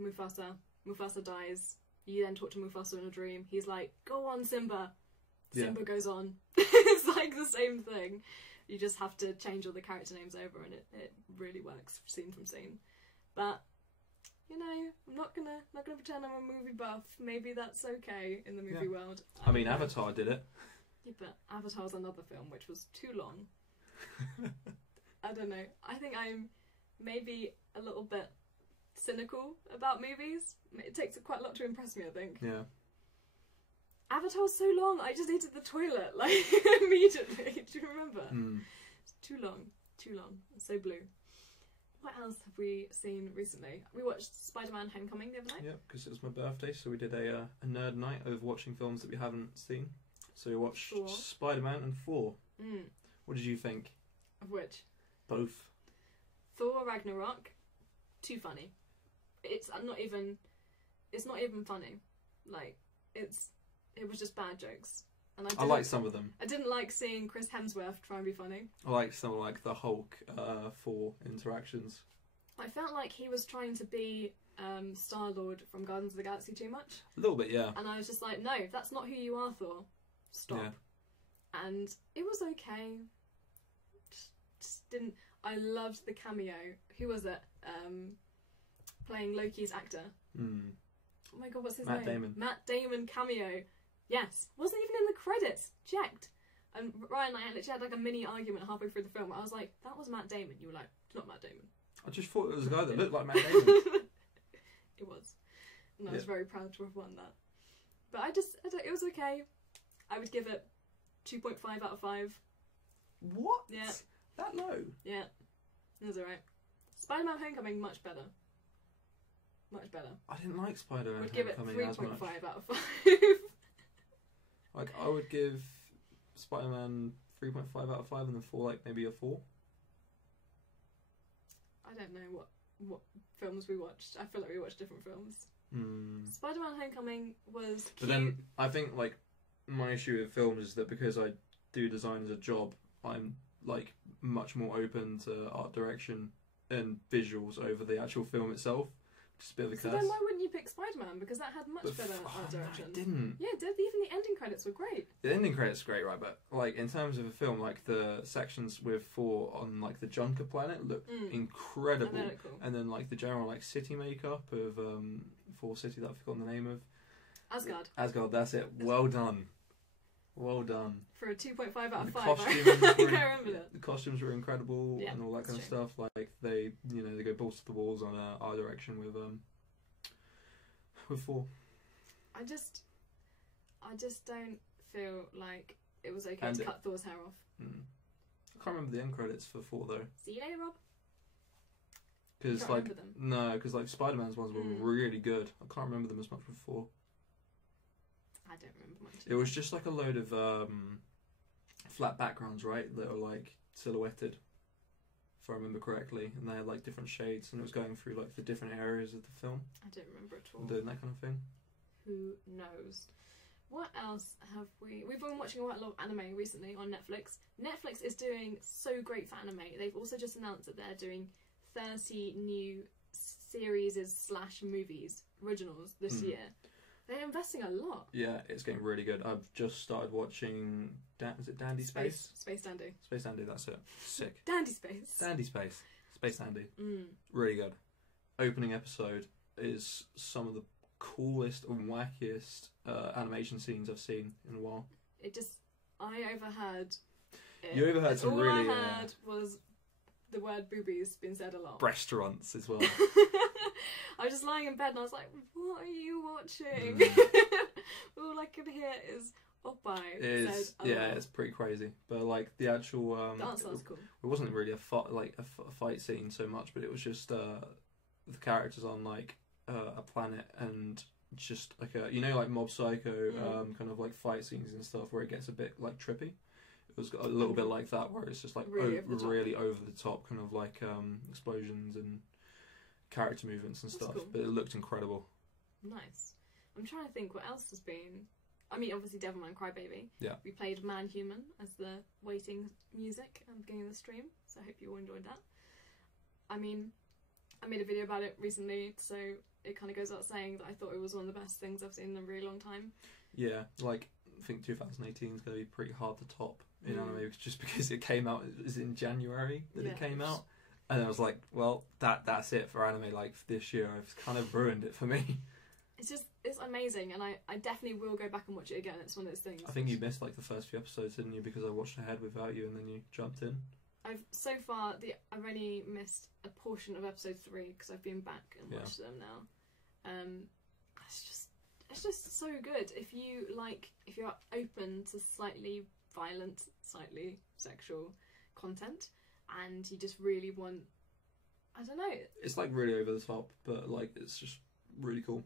Mufasa dies. You then talk to Mufasa in a dream. He's like, go on, Simba. Simba goes on. It's like the same thing. You just have to change all the character names over, and it really works scene from scene. But you know, I'm not gonna pretend I'm a movie buff. Maybe that's okay in the movie world. I mean, Avatar did it. Yeah, but Avatar's another film which was too long. I don't know. I think I'm maybe a little bit cynical about movies. It takes quite a lot to impress me, I think. Yeah. Avatar's so long, I just needed the toilet, like, immediately. Do you remember? It's too long. It's so blue. What else have we seen recently? We watched Spider-Man Homecoming the other night. Yeah, because it was my birthday, so we did a nerd night of watching films that we haven't seen. So we watched Spider-Man and 4. What did you think? Of which? Both. Thor Ragnarok, too funny. It's not even funny. Like, it was just bad jokes. And I like some of them. I didn't like seeing Chris Hemsworth try and be funny. I like some of like the Hulk 4 interactions. I felt like he was trying to be Star-Lord from Guardians of the Galaxy too much. A little bit, yeah. And I was just like, no, that's not who you are, Thor. Stop. Yeah. And it was okay. Just didn't. I loved the cameo. Who was it? Playing Loki's actor. Oh my god, what's his name? Matt Damon. Matt Damon cameo. Yes. Wasn't even in the credits. Checked. And Ryan and I literally had like a mini argument halfway through the film. I was like, that was Matt Damon. You were like, it's not Matt Damon. I just thought it was a guy that looked like Matt Damon. It was. And I was very proud to have won that. But it was okay. I would give it 2.5 out of 5. What? Yeah. That low? Yeah. It was alright. Spider-Man Homecoming, much better. Much better. I didn't like Spider-Man I'd give it Homecoming as much. 3.5 out of 5. Like, I would give Spider-Man 3.5 out of 5 and then 4, like, maybe a 4. I don't know what films we watched. I feel like we watched different films. Spider-Man Homecoming was cute. But then, I think, like, my issue with films is that because I do design as a job, I'm, like, much more open to art direction and visuals over the actual film itself. just a bit of a So curse. then why wouldn't you pick Spider-Man? Because that had much better art No, direction. it didn't. Yeah, it did. Even the ending credits were great. The ending credits are great, right? But like in terms of a film, like the sections with 4 on like the Junker planet look incredible, I know, cool. and then like the general like city makeup of 4 City that I've forgotten the name of. Asgard. Asgard, that's it. Well done. Well done. For a 2.5 out of The 5. costumes I were remember that. the costumes were incredible and all that kind of stuff. Like they go balls to the walls on art direction with 4. I just don't feel like it was okay to cut Thor's hair off. I can't remember the end credits for 4 though. See you later, Rob. Because like Spider-Man's ones were really good. I can't remember them as much with 4. I don't remember much. It was just like a load of flat backgrounds, right? That were like silhouetted, if I remember correctly, and they had like different shades, and it was going through like the different areas of the film. I don't remember at all. Doing that kind of thing. Who knows? What else have we... We've been watching quite a lot of anime recently on Netflix. Netflix is doing so great for anime. They've also just announced that they're doing 30 new series/movies, originals, this year. They're investing a lot. Yeah, it's getting really good. I've just started watching... is it Dandy Space? Space Dandy. Space Dandy, that's it. Sick. Dandy Space. Dandy Space. Space Dandy. Really good. Opening episode is some of the coolest and wackiest animation scenes I've seen in a while. I overheard it. You overheard some really... All I heard was the word boobies being said a lot. Restaurants as well. I was just lying in bed and I was like, what are you watching? All I could hear is Oppai. It's pretty crazy. But like the actual the art style's cool. It wasn't really a fight scene so much, but it was just the characters on like a planet and just like like Mob Psycho kind of like fight scenes and stuff where it gets a bit like trippy. It was a little bit like that where it's just like really over the top kind of like explosions and character movements and stuff. Cool. But it looked incredible. Nice. I'm trying to think what else has been. I mean, obviously Devilman Crybaby. Yeah. We played Man Human as the waiting music at the beginning of the stream, so I hope you all enjoyed that. I mean, I made a video about it recently, so it kind of goes without saying that I thought it was one of the best things I've seen in a really long time. Yeah, like I think 2018 is going to be pretty hard to top in anime just because it came out. It was in January that it came out. And I was like, well, that's it for anime, like, this year. It's kind of ruined it for me. It's amazing, and I definitely will go back and watch it again. It's one of those things. I think you missed, like, the first few episodes, didn't you? Because I watched ahead without you, and then you jumped in. I've only missed a portion of episode 3, because I've been back and watched them now. It's just so good. If you're open to slightly violent, slightly sexual content, and you just really want, I don't know. It's like really over the top, but like it's just really cool.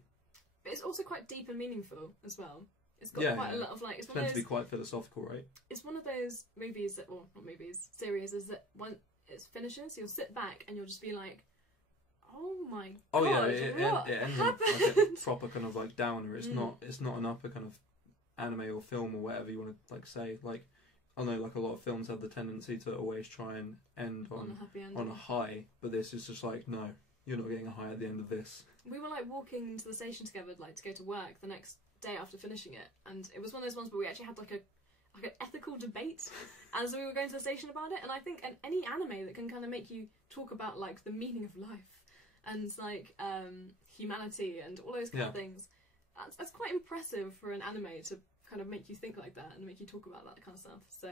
But it's also quite deep and meaningful as well. It's got quite a lot of like. It's meant to be quite philosophical, right? It's one of those movies that, well, not movies, series, is that when it finishes, you'll sit back and you'll just be like, oh my god, what it ends on like a proper kind of like downer. It's not an upper kind of anime or film or whatever you want to like say. Like I know like a lot of films have the tendency to always try and end on a high, but this is just like, no, you're not getting a high at the end of this. We were like walking to the station together, like to go to work the next day after finishing it, and it was one of those ones where we actually had like an ethical debate as we were going to the station about it. And I think any anime that can kind of make you talk about like the meaning of life and like humanity and all those kind of things, that's quite impressive for an anime to kind of make you think like that and make you talk about that kind of stuff. So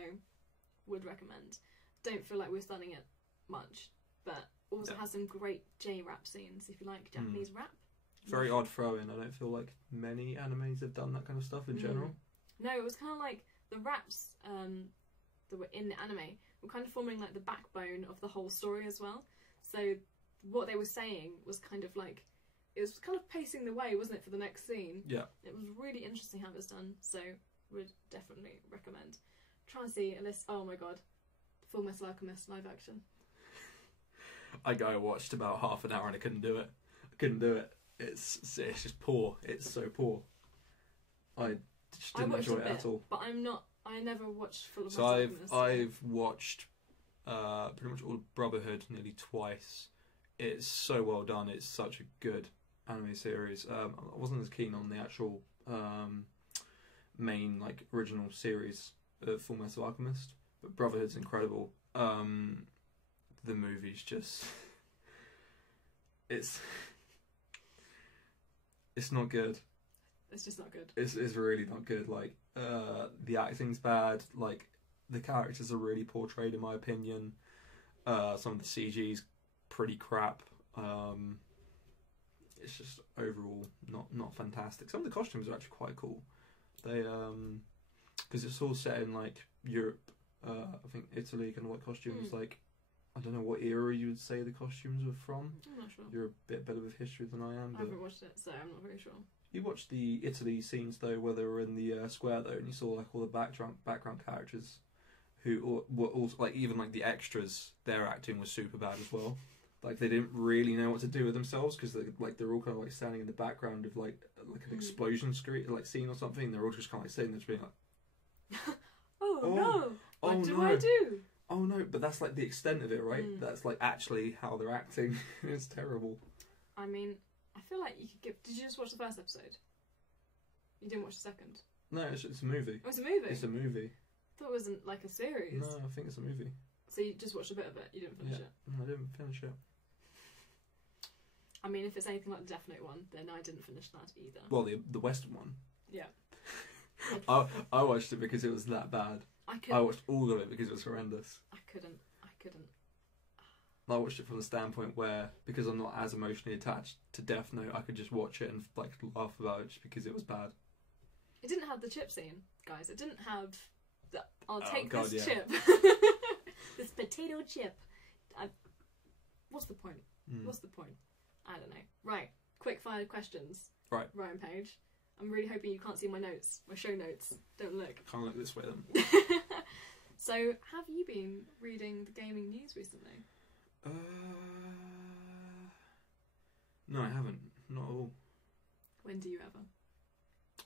would recommend. Don't feel like we're studying it much, but also has some great J-rap scenes if you like Japanese rap. Very odd throw-in. I don't feel like many animes have done that kind of stuff in general. No, it was kind of like the raps that were in the anime were kind of forming like the backbone of the whole story as well. So what they were saying was kind of like, it was kind of pacing the way, wasn't it, for the next scene? Yeah. It was really interesting how it was done, so would definitely recommend. Try and see a list. Oh my god, Full Metal Alchemist live action. I watched about half an hour and I couldn't do it. It's just poor. It's so poor. I just didn't enjoy it at all. But I never watched Full Metal Alchemist. So I've watched pretty much all of Brotherhood nearly twice. It's so well done. It's such a good anime series. I wasn't as keen on the actual main like original series of Full Metal Alchemist, but Brotherhood's incredible. The movie's just it's not good. It's just not good. It's really not good. Like the acting's bad. Like the characters are really portrayed, in my opinion. Some of the CG's pretty crap. It's just overall not fantastic. Some of the costumes are actually quite cool. They because it's all set in like Europe, I think Italy, kind of like costumes. Like I don't know what era you would say the costumes were from. I'm not sure. You're a bit better with history than I am. I haven't watched it, so I'm not very sure. You watched the Italy scenes though, where they were in the square though, and you saw like all the background characters, who were also like even like the extras. Their acting was super bad as well. Like they didn't really know what to do with themselves because they're all kind of like standing in the background of like an explosion scene or something. They're all just kind of like sitting there, just being like, oh no, what do no. I do? Oh no, but that's like the extent of it, right? That's like actually how they're acting. It's terrible. I mean, I feel like you could give. Did you just watch the first episode? You didn't watch the second? No, it's a movie. Oh, it's a movie? It's a movie. I thought it wasn't like a series. No, I think it's a movie. So you just watched a bit of it, you didn't finish it? No, I didn't finish it. I mean, if it's anything like the Death Note one, then I didn't finish that either. Well, the Western one. Yeah. I watched it because it was that bad. I watched all of it because it was horrendous. I couldn't. I watched it from the standpoint where, because I'm not as emotionally attached to Death Note, I could just watch it and like laugh about it just because it was bad. It didn't have the chip scene, guys. It didn't have the I'll take this chip. This potato chip. What's the point? What's the point? I don't know. Right. Quick fire questions. Right. Ryan Page. I'm really hoping you can't see my notes, my show notes. Don't look. Can't look this way then. So, have you been reading the gaming news recently? No, I haven't. Not at all. When do you ever?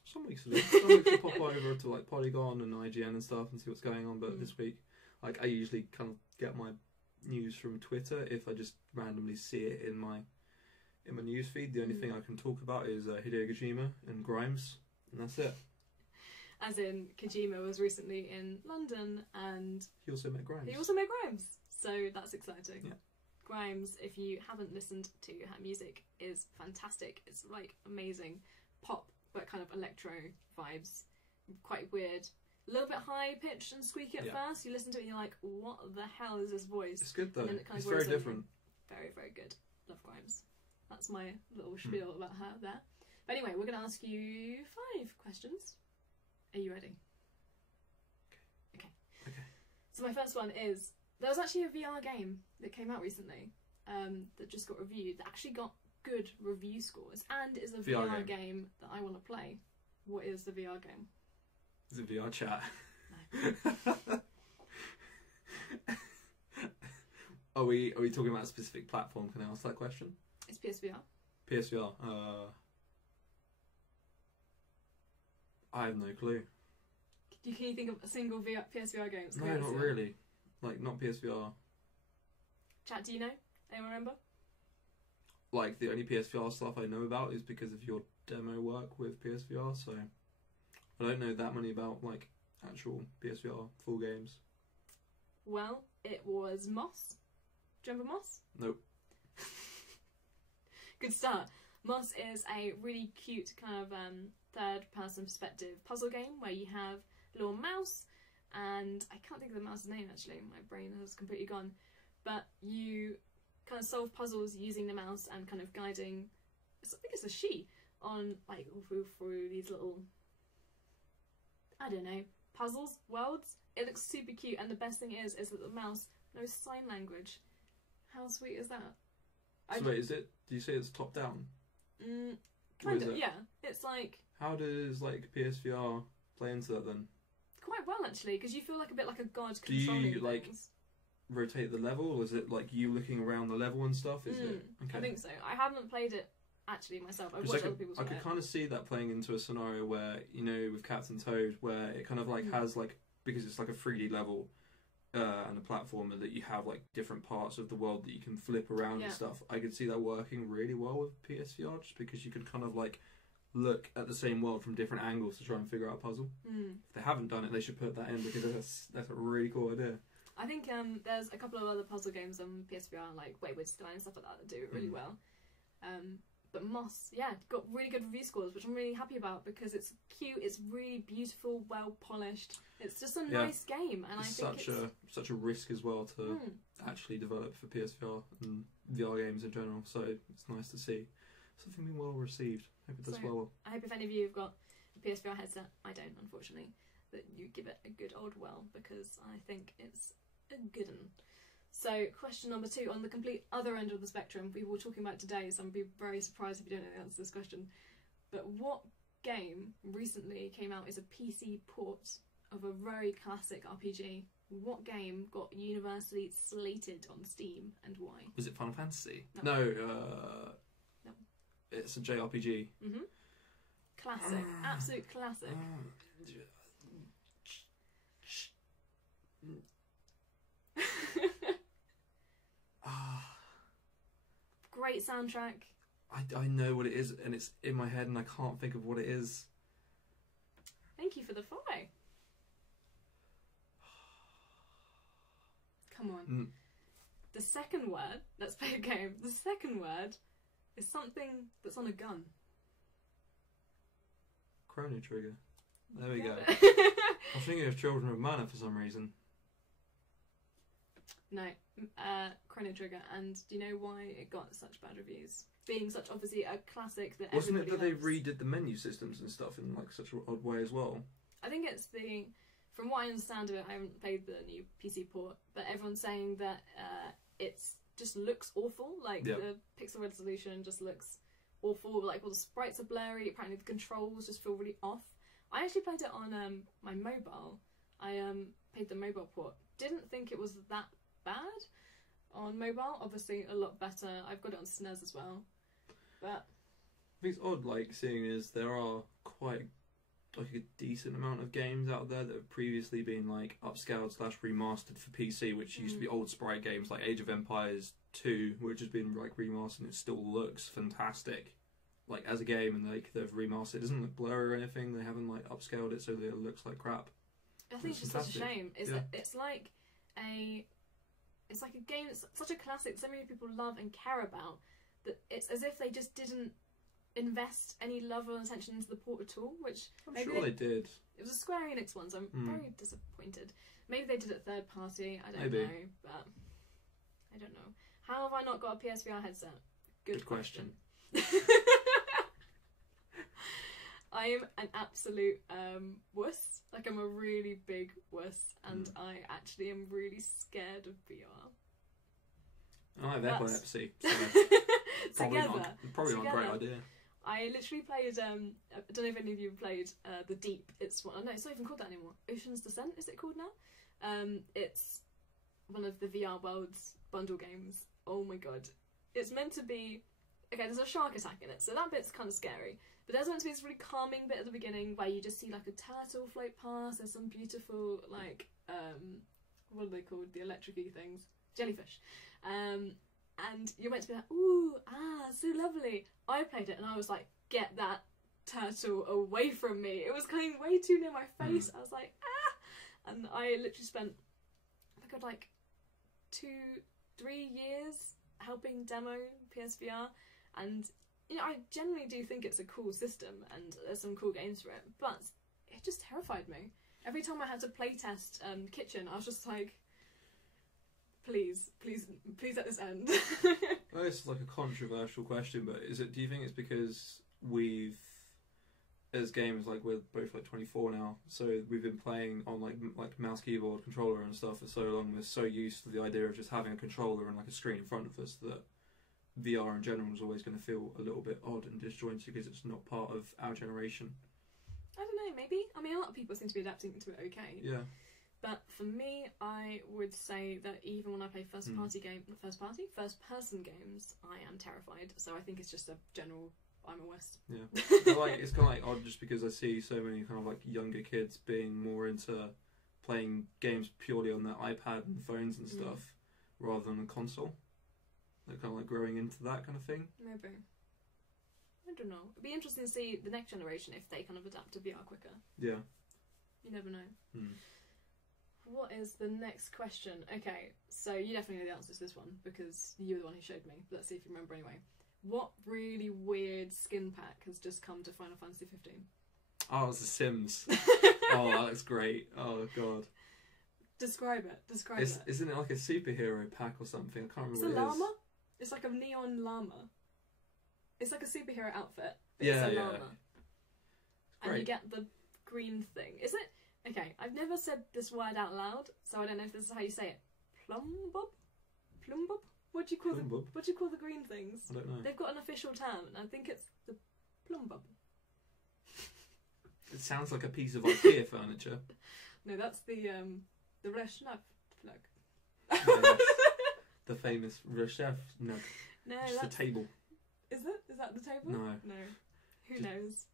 Some weeks ago. Some weeks I pop over to like Polygon and IGN and stuff and see what's going on. But this week, like I usually kind of get my news from Twitter if I just randomly see it in my news feed. The only thing I can talk about is Hideo Kojima and Grimes, and that's it. As in, Kojima was recently in London and he also met Grimes. So that's exciting. Yeah. Grimes, if you haven't listened to her music, is fantastic. It's like amazing pop, but kind of electro vibes. Quite weird. A little bit high pitched and squeaky at first. You listen to it and you're like, what the hell is this voice? It's good though. And then it kind it's of very different. Very, very good. Love Grimes. That's my little spiel about her there. But anyway, we're going to ask you 5 questions. Are you ready? Okay. So my first one is, there was actually a VR game that came out recently that just got reviewed, that actually got good review scores, and is a VR game that I want to play. What is the VR game? Is it VR chat? No. Are we talking about a specific platform? Can I ask that question? It's PSVR. PSVR. I have no clue. Can you think of a single PSVR game? No, not really. Like, not PSVR. Chat, do you know? Anyone remember? Like, the only PSVR stuff I know about is because of your demo work with PSVR, so I don't know that many about, like, actual PSVR full games. Well, it was Moss. Do you remember Moss? Nope. Good start. Moss is a really cute kind of third-person perspective puzzle game where you have a little mouse, and I can't think of the mouse's name actually, my brain has completely gone, but you kind of solve puzzles using the mouse and kind of guiding, I think it's a she, on like through these little, I don't know, puzzles, worlds. It looks super cute, and the best thing is that the mouse knows sign language. How sweet is that? So wait, is it, do you say it's top down? Kind of, yeah. It's like... How does, like, PSVR play into that then? Quite well, actually, because you feel like a bit like a god controlling Do you, things. like, rotate the level, or is it, like, you looking around the level and stuff? Is it? Okay. I think so. I haven't played it, actually, myself. I've watched other people's play it. I could kind of see that playing into a scenario where, you know, with Captain Toad, where it kind of, like, has, like, because it's, like, a 3D level, and a platformer that you have like different parts of the world that you can flip around and stuff. I could see that working really well with PSVR, just because you could kind of like look at the same world from different angles to try and figure out a puzzle. If they haven't done it, they should put that in, because that's a really cool idea. I think there's a couple of other puzzle games on PSVR, like Wayward Sky and stuff like that do it really well. But Moss, got really good review scores, which I'm really happy about, because it's cute, it's really beautiful, well polished. It's just a nice game, and it's I think such a risk as well to actually develop for PSVR and VR games in general. So it's nice to see something being well received. Hope it does well. I hope if any of you have got a PSVR headset, I don't, unfortunately, that you give it a good old well, because I think it's a good one. So, question number 2, on the complete other end of the spectrum, we were talking about today, so I'd be very surprised if you don't know the answer to this question. But what game recently came out as a PC port of a very classic RPG? What game got universally slated on Steam, and why? Was it Final Fantasy? No. No. It's a JRPG. Classic. Absolute classic. Great soundtrack. I know what it is, and it's in my head, and I can't think of what it is. Thank you for the follow. Come on. The second word, let's play a game. The second word is something that's on a gun. Chrono Trigger. There we go. I was thinking of Children of Mana for some reason. No, Chrono Trigger. And do you know why it got such bad reviews? Being such, obviously, a classic that wasn't it that loves. they redid the menu systems and stuff in like such an odd way as well? I think it's the, from what I understand of it, I haven't played the new PC port, but everyone's saying that it's just looks awful. Like the pixel resolution just looks awful. Like all the sprites are blurry. Apparently the controls just feel really off. I actually played it on my mobile. I played the mobile port. Didn't think it was that bad on mobile. Obviously a lot better. I've got it on SNES as well. But I think it's odd, like, seeing as there are quite like a decent amount of games out there that have previously been like upscaled / remastered for PC, which used to be old sprite games like Age of Empires 2, which has been like remastered and it still looks fantastic. Like as a game, and like they've remastered. It doesn't look blurry or anything. They haven't like upscaled it so that it looks like crap. I think it's just such a shame. It's like a game that's such a classic, so many people love and care about, that it's as if they just didn't invest any love or attention into the port at all, which I'm sure they did. It was a Square Enix one, so I'm very disappointed. Maybe they did it third party, I don't know, but I don't know. How have I not got a PSVR headset? Good question. I am an absolute wuss. Like, I'm a really big wuss, and I actually am really scared of VR. I have epilepsy, so probably not a great idea. I literally played, I don't know if any of you have played The Deep. It's no, it's not even called that anymore. Ocean's Descent, is it called now? It's one of the VR World's bundle games. Oh my god. It's meant to be, okay, there's a shark attack in it, so that bit's kind of scary. But there's meant to be this really calming bit at the beginning where you just see like a turtle float past. There's some beautiful, like, what are they called? The electric-y things. Jellyfish. And you're meant to be like, ooh, so lovely. I played it and I was like, get that turtle away from me. It was coming way too near my face. I was like, ah! And I literally spent, oh my god, like 2-3 years helping demo PSVR. And, you know, I generally do think it's a cool system and there's some cool games for it. But it just terrified me. Every time I had to playtest Kitchen, I was just like, please let this end. Well, it's like a controversial question, but do you think it's because we've, as gamers, like we're both like 24 now, so we've been playing on like mouse, keyboard, controller and stuff for so long, we're so used to the idea of just having a controller and like a screen in front of us, that VR in general is always going to feel a little bit odd and disjointed because it's not part of our generation? I don't know, maybe. I mean, a lot of people seem to be adapting to it okay. Yeah. But for me, I would say that even when I play first person games, I am terrified. So I think it's just a general, I'm a West. Yeah. It's kind of like odd just because I see so many kind of like younger kids being more into playing games purely on their iPad and phones and stuff, rather than a console. They're kind of like growing into that kind of thing. Maybe. I don't know. It'd be interesting to see the next generation if they kind of adapt to VR quicker. Yeah. You never know. Mm. What is the next question? Okay, so you definitely know the answer to this one because you were the one who showed me. But let's see if you remember anyway. What really weird skin pack has just come to Final Fantasy 15? Oh, it's The Sims. Oh, that looks great. Oh, God. Describe it. Isn't it like a superhero pack or something? I can't remember It's what a it is. llama. It's like a neon llama. It's like a superhero outfit. But Yeah, it's a yeah. llama. And Great. you get the green thing. Is it? Okay, I've never said this word out loud, so I don't know if this is how you say it. Plumbob? Plumbob? What do you call Plumbob? What do you call the green things? I don't know. They've got an official term, and I think it's the plumbob. It sounds like a piece of IKEA furniture. No, that's the Reshnaf flag. Yes. The famous Reshef. No, No, just that's... a table. Is it? Is that the table? No. No. Who Just- knows?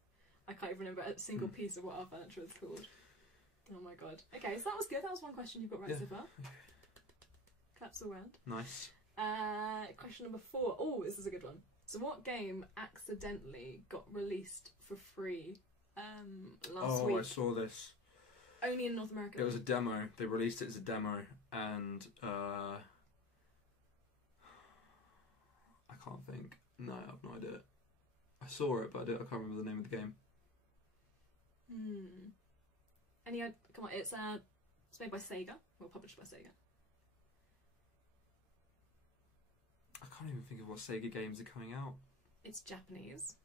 I can't even remember a single piece of what our furniture is called. Oh my god. Okay, so that was good. That was one question you've got right so far. Claps all round. Nice. Question number 4. Oh, this is a good one. So what game accidentally got released for free last week? I saw this. Only in North America. It was a demo. They released it as a demo, and I can't think. No, I have no idea. I saw it, but I can't remember the name of the game. Any? Come on, it's made by Sega, or published by Sega. I can't even think of what Sega games are coming out. It's Japanese.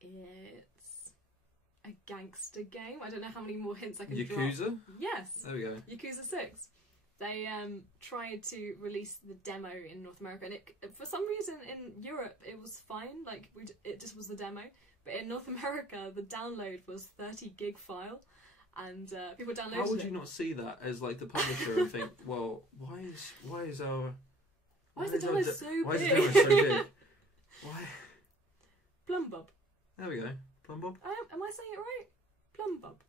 It's a gangster game. I don't know how many more hints I can drop. Yakuza? Yes. There we go. Yakuza 6. They tried to release the demo in North America, and it, for some reason in Europe it was fine. Like it just was the demo, but in North America the download was 30 gig file, and people downloaded it. How would you not see that as like the publisher and think, well, why is the download so big? Why is the demo so big? Why? Plumbob. There we go. Plumbob. Am I saying it right? Plumbob.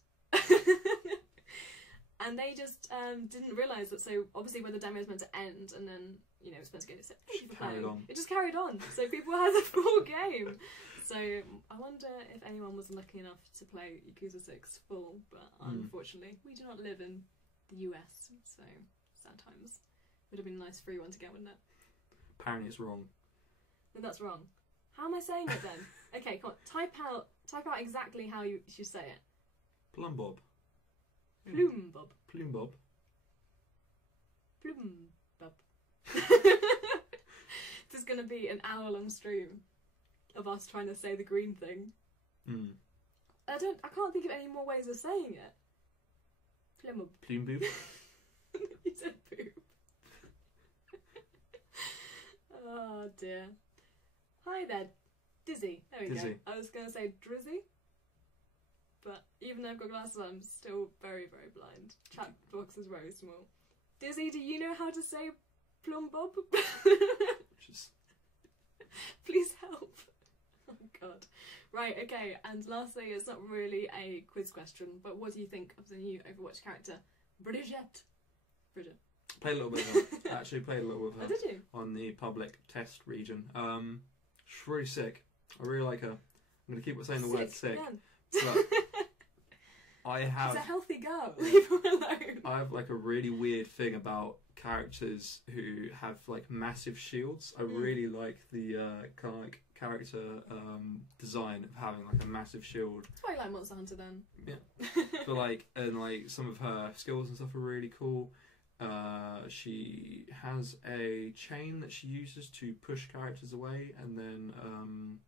And they just didn't realise that. So obviously, when the demo was meant to end, and then it's meant to go to it just carried on. So people had the full game. So I wonder if anyone was lucky enough to play Yakuza 6 full, but unfortunately, we do not live in the US, so sad times. Would have been a nice free one to get, wouldn't it? Apparently, it's wrong. No, that's wrong. How am I saying it then? Okay, come on. Type out exactly how you should say it. Plumbob. Plumbob. Plumbob. Plumbob. This is going to be an hour-long stream of us trying to say the green thing. I can't think of any more ways of saying it. Plumbob. Plumbob. You said boob. Oh dear. Hi there, Dizzy. There we go. I was going to say Drizzy, but even though I've got glasses on, I'm still very, very blind. Chat box is very small. Dizzy, do you know how to say Plumbob? Just... Please help. Oh god. Right, okay, and lastly, it's not really a quiz question, but what do you think of the new Overwatch character, Brigitte? Bridget. Played a little bit with her. Actually played a little with her. Oh, did you? On the public test region. She's really sick. I really like her. I'm going to keep saying the word sick. But I have... She's a healthy girl. Leave her alone. I have like a really weird thing about characters who have like massive shields. I really like the kind of like character design of having like a massive shield. That's why I like Monster Hunter then. Yeah. But like, and like some of her skills and stuff are really cool. She has a chain that she uses to push characters away, and then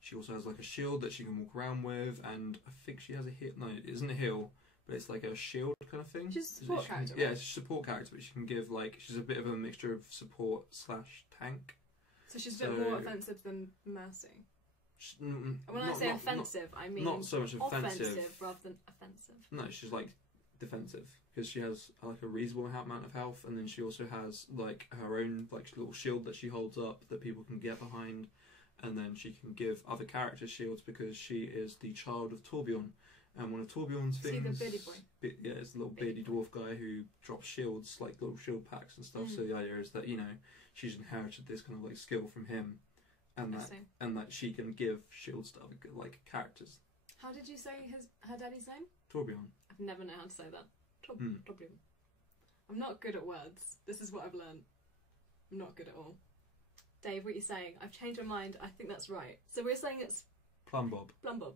she also has like a shield that she can walk around with, and I think she has a heal. No, it isn't a heal, but it's like a shield kind of thing. She's a support character. Yeah, it's a support character, but she can give like, she's a bit of a mixture of support / tank. So she's a bit more offensive than Mercy. When I say offensive, I mean not so much offensive rather than offensive. No, she's like defensive because she has like a reasonable amount of health, and then she also has like her own like little shield that she holds up that people can get behind. and then she can give other characters shields because she is the child of Torbjorn. And one of Torbjorn's things... See the beardy boy? Yeah, it's the little beardy dwarf guy who drops shields, like little shield packs and stuff. So the idea is that, she's inherited this kind of like skill from him, and that she can give shields to other like characters. How did you say her daddy's name? Torbjorn. I've never known how to say that. Torbjorn. I'm not good at words. This is what I've learned. I'm not good at all. Dave, what are you saying? I've changed my mind. I think that's right. So we're saying it's... Plumbob. Plumbob.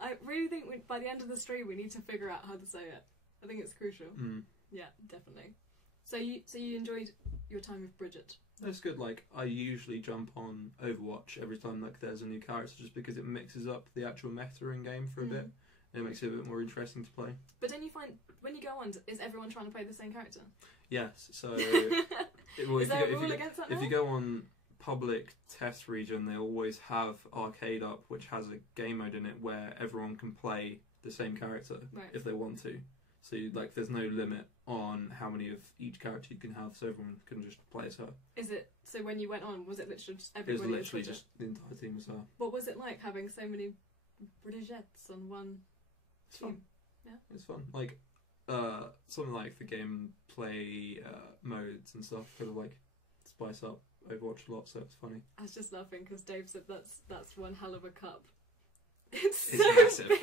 I really think by the end of the stream we need to figure out how to say it. I think it's crucial. Yeah, definitely. So you enjoyed your time with Bridget? That's good. Like, I usually jump on Overwatch every time like there's a new character, just because it mixes up the actual meta in game for a bit. And it makes it a bit more interesting to play. But don't you find when you go on, is everyone trying to play the same character? Yes. So is there a rule against that now? If you go on public test region, they always have arcade up, which has a game mode in it where everyone can play the same character if they want to. So there's no limit on how many of each character you can have, so everyone can just play as her. Is it? So when you went on, was it literally just everybody? It was literally just the entire team was her. What was it like having so many Brigettes on one team? Fun. Yeah, it's fun. Like something like the gameplay modes and stuff kind of like spice up Overwatch a lot, so it's funny. I was just laughing because Dave said that's one hell of a cup. It's so massive. Big.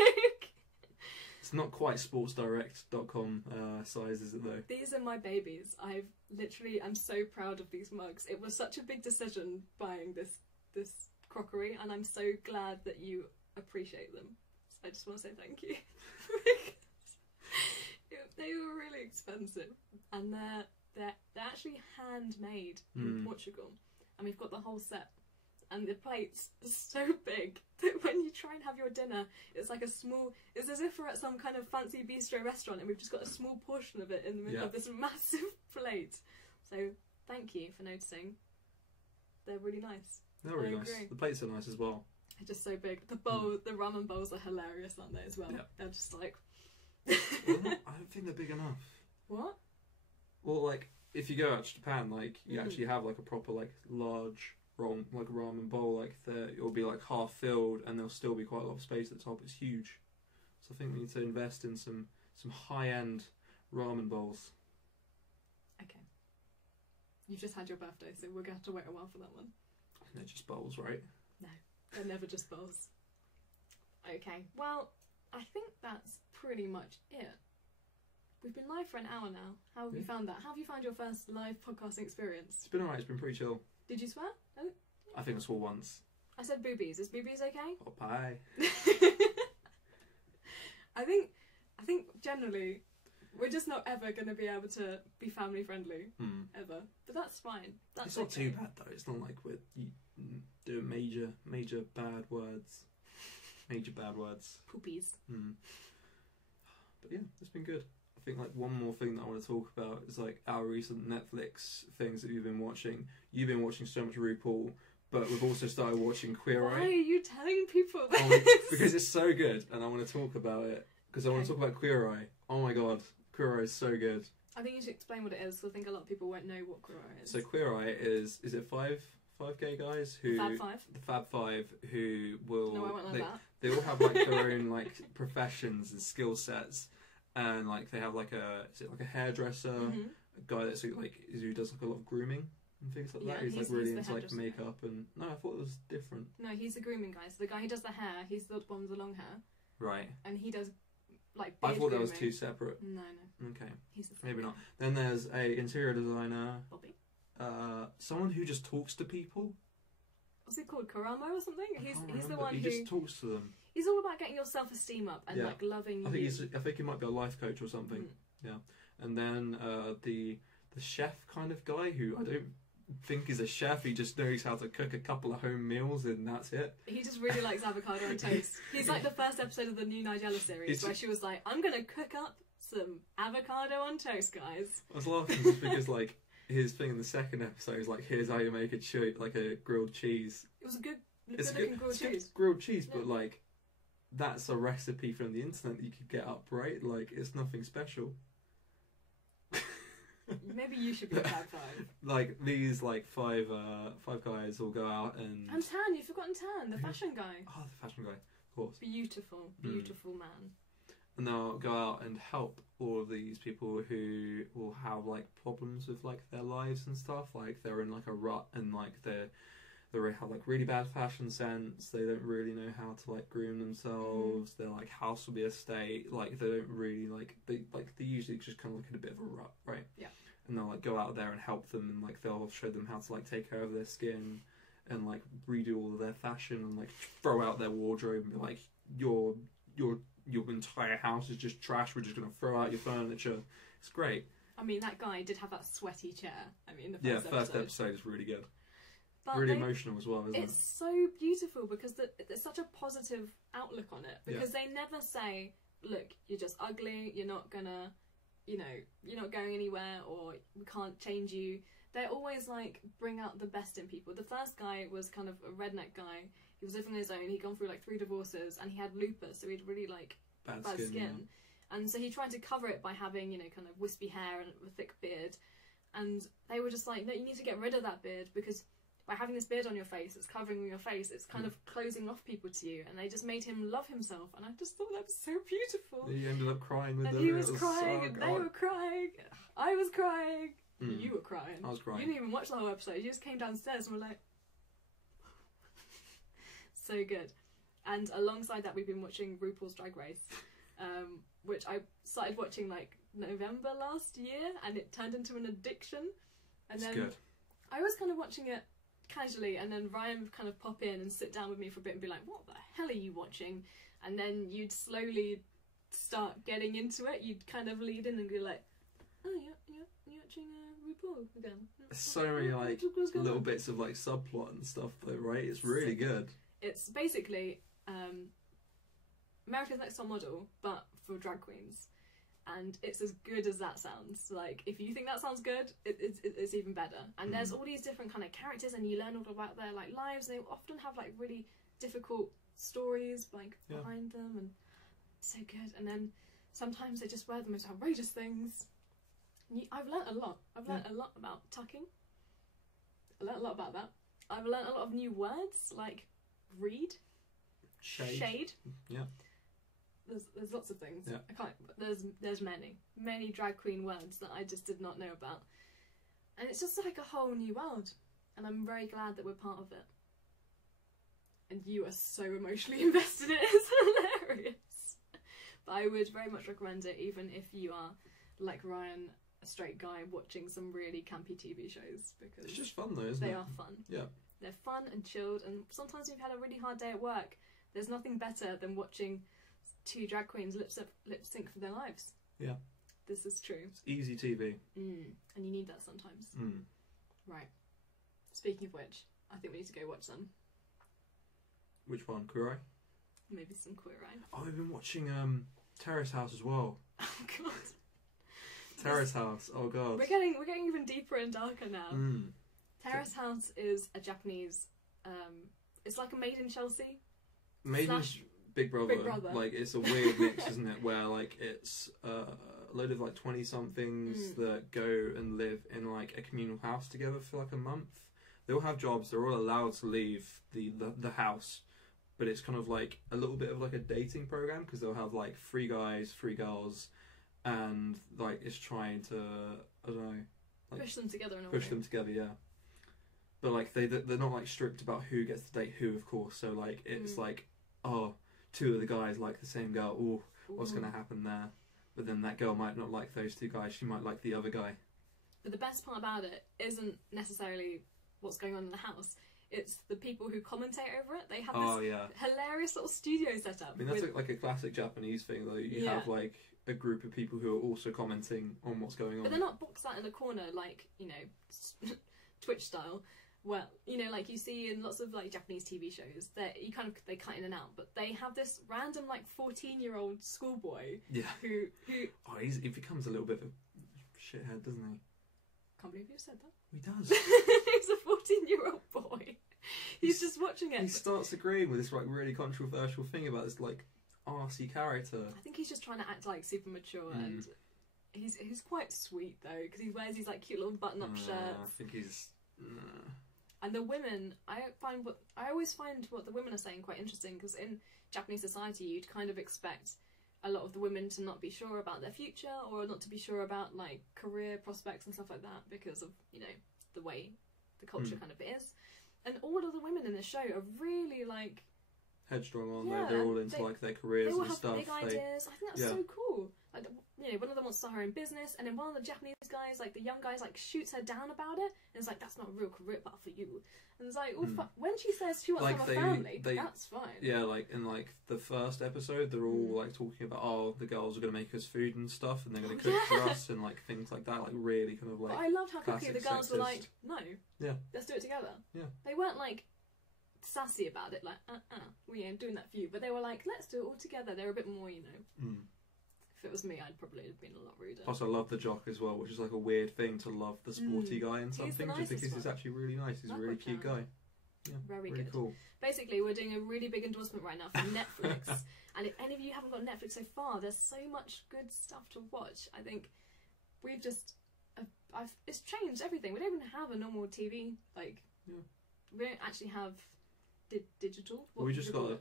It's not quite sportsdirect.com size, is it though? These are my babies. I'm so proud of these mugs. It was such a big decision buying this crockery, and I'm so glad that you appreciate them. So I just want to say thank you. They were really expensive, and they're actually handmade in Portugal, and we've got the whole set. And the plates are so big that when you try and have your dinner, it's like it's as if we're at some kind of fancy bistro restaurant and we've just got a small portion of it in the middle of this massive plate. So thank you for noticing. They're really nice. They're really nice. The plates are nice as well. They're just so big. The ramen bowls are hilarious, aren't they, as well? Yeah. They're just like... I don't think they're big enough. What? Well, like, if you go out to Japan, like, you actually have like a proper, like, large... like a ramen bowl, like it'll be like half filled and there'll still be quite a lot of space at the top. It's huge, so I think we need to invest in some high-end ramen bowls. Okay, you've just had your birthday, so we're gonna have to wait a while for that one. They're just bowls, right? No, they're never just bowls. Okay, well, I think that's pretty much it. We've been live for an hour now. How have you found that? How have you found your first live podcasting experience? It's been alright. It's been pretty chill. Did you swear? Oh. I think I swore once. I said boobies. Is boobies okay? Oh, bye. I think generally we're just not ever going to be able to be family friendly ever. But that's fine. It's not too bad though. It's not like we're doing major bad words. Major bad words. Poopies. But yeah, it's been good. I think like one more thing that I want to talk about is like our recent Netflix things that you've been watching. You've been watching so much RuPaul, but we've also started watching Queer Eye. Why are you telling people this? Because it's so good, and I want to talk about it. Because I want to talk about Queer Eye. Oh my god, Queer Eye is so good. I think you should explain what it is, because I think a lot of people won't know what Queer Eye is. So Queer Eye is it five gay guys who the Fab Five who will no, I won't like that. They all have like their own like professions and skill sets. And like they have like a hairdresser, a guy that's like who does like a lot of grooming and things like that. He's like really into like makeup and no, I thought it was different. No, he's the grooming guy. So the guy who does the hair, he's the one with the long hair. Right. And he does like. I thought that was two separate. No. Okay. He's the maybe not. Then there's a interior designer. Bobby. Someone who just talks to people. What's it called? Karamo or something? He's the one who just talks to them. He's all about getting your self-esteem up and like loving I think he might be a life coach or something. Yeah. And then the chef kind of guy who I don't think is a chef. He just knows how to cook a couple of home meals and that's it. He just really likes avocado on toast. He's like the first episode of the new Nigella series where she was like, I'm going to cook up some avocado on toast, guys. I was laughing just because like his thing in the second episode is like, here's how you make a grilled cheese. It was a good grilled cheese, but like that's a recipe from the internet that you could get up, right? Like it's nothing special. Maybe you should be a tag 5. Like these like five guys will go out and Tan, you've forgotten Tan, the fashion guy. Oh, the fashion guy, of course. Beautiful man. And they'll go out and help all of these people who will have like problems with like their lives and stuff. Like they're in like a rut and like they have like really bad fashion sense. They don't really know how to like groom themselves. Their like house will be a state. Like they don't really they usually just kind of like in a bit of a rut, right? Yeah. And they'll like go out there and help them, and like they'll show them how to like take care of their skin and like redo all of their fashion and like throw out their wardrobe and be like your entire house is just trash. We're just gonna throw out your furniture. It's great. I mean, that guy did have that sweaty chair. I mean, the first episode is really good. But really emotional as well, isn't it? It's so beautiful because there's such a positive outlook on it. Because they never say, look, you're just ugly, you're not gonna, you're not going anywhere, or we can't change you. They're always like, bring out the best in people. The first guy was kind of a redneck guy. He was living on his own. He'd gone through like 3 divorces and he had lupus, so he had really like bad skin. Yeah. And so he tried to cover it by having, kind of wispy hair and a thick beard. And they were just like, no, you need to get rid of that beard, because by having this beard on your face, it's covering your face, it's kind of closing off people to you. And they just made him love himself. And I just thought that was so beautiful. He ended up crying with them. And he was crying, and they were crying. I was crying. You were crying. I was crying. You didn't even watch the whole episode. You just came downstairs and were like... So good. And alongside that, we've been watching RuPaul's Drag Race, which I started watching like November last year, and it turned into an addiction. And then good. I was kind of watching it casually, and then Ryan would kind of pop in and sit down with me for a bit and be like, what the hell are you watching? And then you'd slowly start getting into it. You'd kind of lead in and be like, oh, you're watching RuPaul again. There's so many like little bits of like subplot and stuff though, right? It's really good. It's basically America's Next Top Model, but for drag queens. And it's as good as that sounds. Like, if you think that sounds good, it's even better. And there's all these different kind of characters, and you learn all about their like lives. They often have like really difficult stories like behind them, and it's so good. And then sometimes they just wear the most outrageous things. I've learnt a lot. I've learnt a lot about tucking. I learnt a lot about that. I've learnt a lot of new words like read, shade. Yeah. There's lots of things. Yeah. I can't. There's many drag queen words that I just did not know about, and it's just like a whole new world. And I'm very glad that we're part of it. And you are so emotionally invested in it. It's hilarious. But I would very much recommend it, even if you are like Ryan, a straight guy watching some really campy TV shows, because it's just fun though, isn't it? They are fun. Yeah. They're fun and chilled, and sometimes you've had a really hard day at work. There's nothing better than watching 2 drag queens lip sync for their lives. Yeah. This is true. It's easy TV. And you need that sometimes. Right. Speaking of which, I think we need to go watch some. Which one? Queer Eye? Maybe some Queer Eye. Oh, we've been watching Terrace House as well. Oh god. Terrace House. Oh god. We're getting even deeper and darker now. Terrace House is a Japanese. It's like a Made in Chelsea. Made in Big Brother. Like, it's a weird mix, isn't it? Where like it's a load of like 20-somethings that go and live in like a communal house together for like a month. They all have jobs. They're all allowed to leave the house, but it's kind of like a little bit of like a dating program, because they'll have like 3 guys, 3 girls, and like it's trying to, I don't know, like push them together in a way. Push them together, yeah. But like they're not like strict about who gets to date who, of course. So like it's like, oh, 2 of the guys like the same girl. Ooh, what's gonna happen there? But then that girl might not like those 2 guys. She might like the other guy. But the best part about it isn't necessarily what's going on in the house. It's the people who commentate over it. They have this hilarious little studio set up. I mean, that's like a classic Japanese thing, though. You have like a group of people who are also commenting on what's going on. But they're not boxed out in a corner like, Twitch style. Well, like you see in lots of like Japanese TV shows, they cut in and out, but they have this random like 14-year-old schoolboy. Yeah. Who he becomes a little bit of a shithead, doesn't he? Can't believe you said that. He does. He's a 14-year-old boy. He's just watching it. He starts agreeing with this like really controversial thing about this like arsey character. I think he's just trying to act like super mature and he's quite sweet though, because he wears these like cute little button-up shirts. I think he's. And the women, I always find what the women are saying quite interesting, because in Japanese society you'd kind of expect a lot of the women to not be sure about their future, or not to be sure about like career prospects and stuff like that, because of, you know, the way the culture kind of is. And all of the women in the show are really like headstrong, aren't they? They're all into like their careers and stuff. They all have big ideas. I think that's so cool. Like, you know, one of them wants to start her own business, and then one of the Japanese guys, like the young guys, like shoots her down about it, and it's like, that's not a real career path for you. And it's like, when she says she wants to have a family, that's fine. Yeah, like in like the first episode, they're all like talking about, oh, the girls are going to make us food and stuff, and they're going to cook for us, and like things like that, like really kind of like. But I loved how quickly the girls were like, no, let's do it together. Yeah, they weren't like sassy about it, like we ain't doing that for you, but they were like, let's do it all together. They were a bit more, you know. If it was me, I'd probably have been a lot ruder. Plus, I love the jock as well, which is like a weird thing to love the sporty guy in something, just because he's actually really nice. He's a really cute guy. Yeah, very really good. Cool. Basically, we're doing a really big endorsement right now for Netflix, and if any of you haven't got Netflix so far, there's so much good stuff to watch. I think we've just, it's changed everything. We don't even have a normal TV. Like, we don't actually have digital. Well, we just got a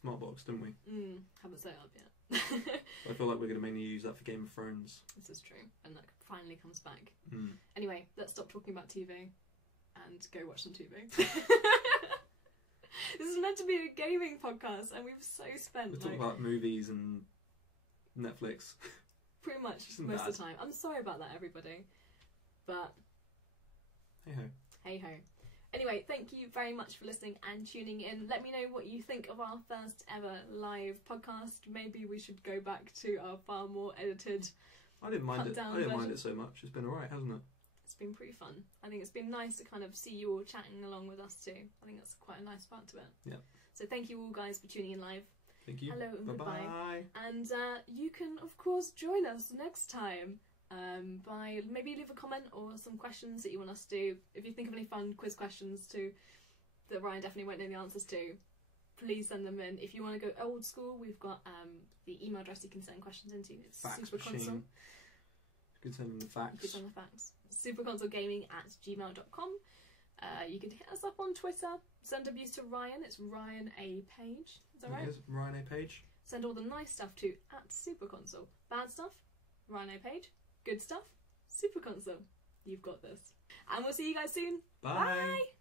smart box, didn't we? Haven't set it up yet. I feel like we're going to mainly use that for Game of Thrones. This is true, and that finally comes back. Anyway, let's stop talking about TV and go watch some TV. This is meant to be a gaming podcast, and we've so spent. We're talking about movies and Netflix. Pretty much most of the time. I'm sorry about that, everybody, but hey ho. Hey ho. Anyway, thank you very much for listening and tuning in. Let me know what you think of our first ever live podcast. Maybe we should go back to our far more edited. I didn't mind it. I didn't mind it so much. It's been alright, hasn't it? It's been pretty fun. I think it's been nice to kind of see you all chatting along with us too. I think that's quite a nice part to it. Yeah. So thank you all guys for tuning in live. Thank you. Hello and goodbye. Bye. And you can of course join us next time. By maybe leave a comment or some questions that you want us to do. If you think of any fun quiz questions too that Ryan definitely won't know the answers to, please send them in. If you want to go old school, we've got the email address you can send questions into. It's Superconsole. You can send them the facts. You can send the facts. Superconsolegaming@gmail.com. You can hit us up on Twitter. Send abuse to Ryan. It's Ryan A Page. Is that right? It is Ryan A Page. Send all the nice stuff to @Superconsole. Bad stuff, Ryan A Page. Good stuff, Superconsole. You've got this. And we'll see you guys soon. Bye. Bye.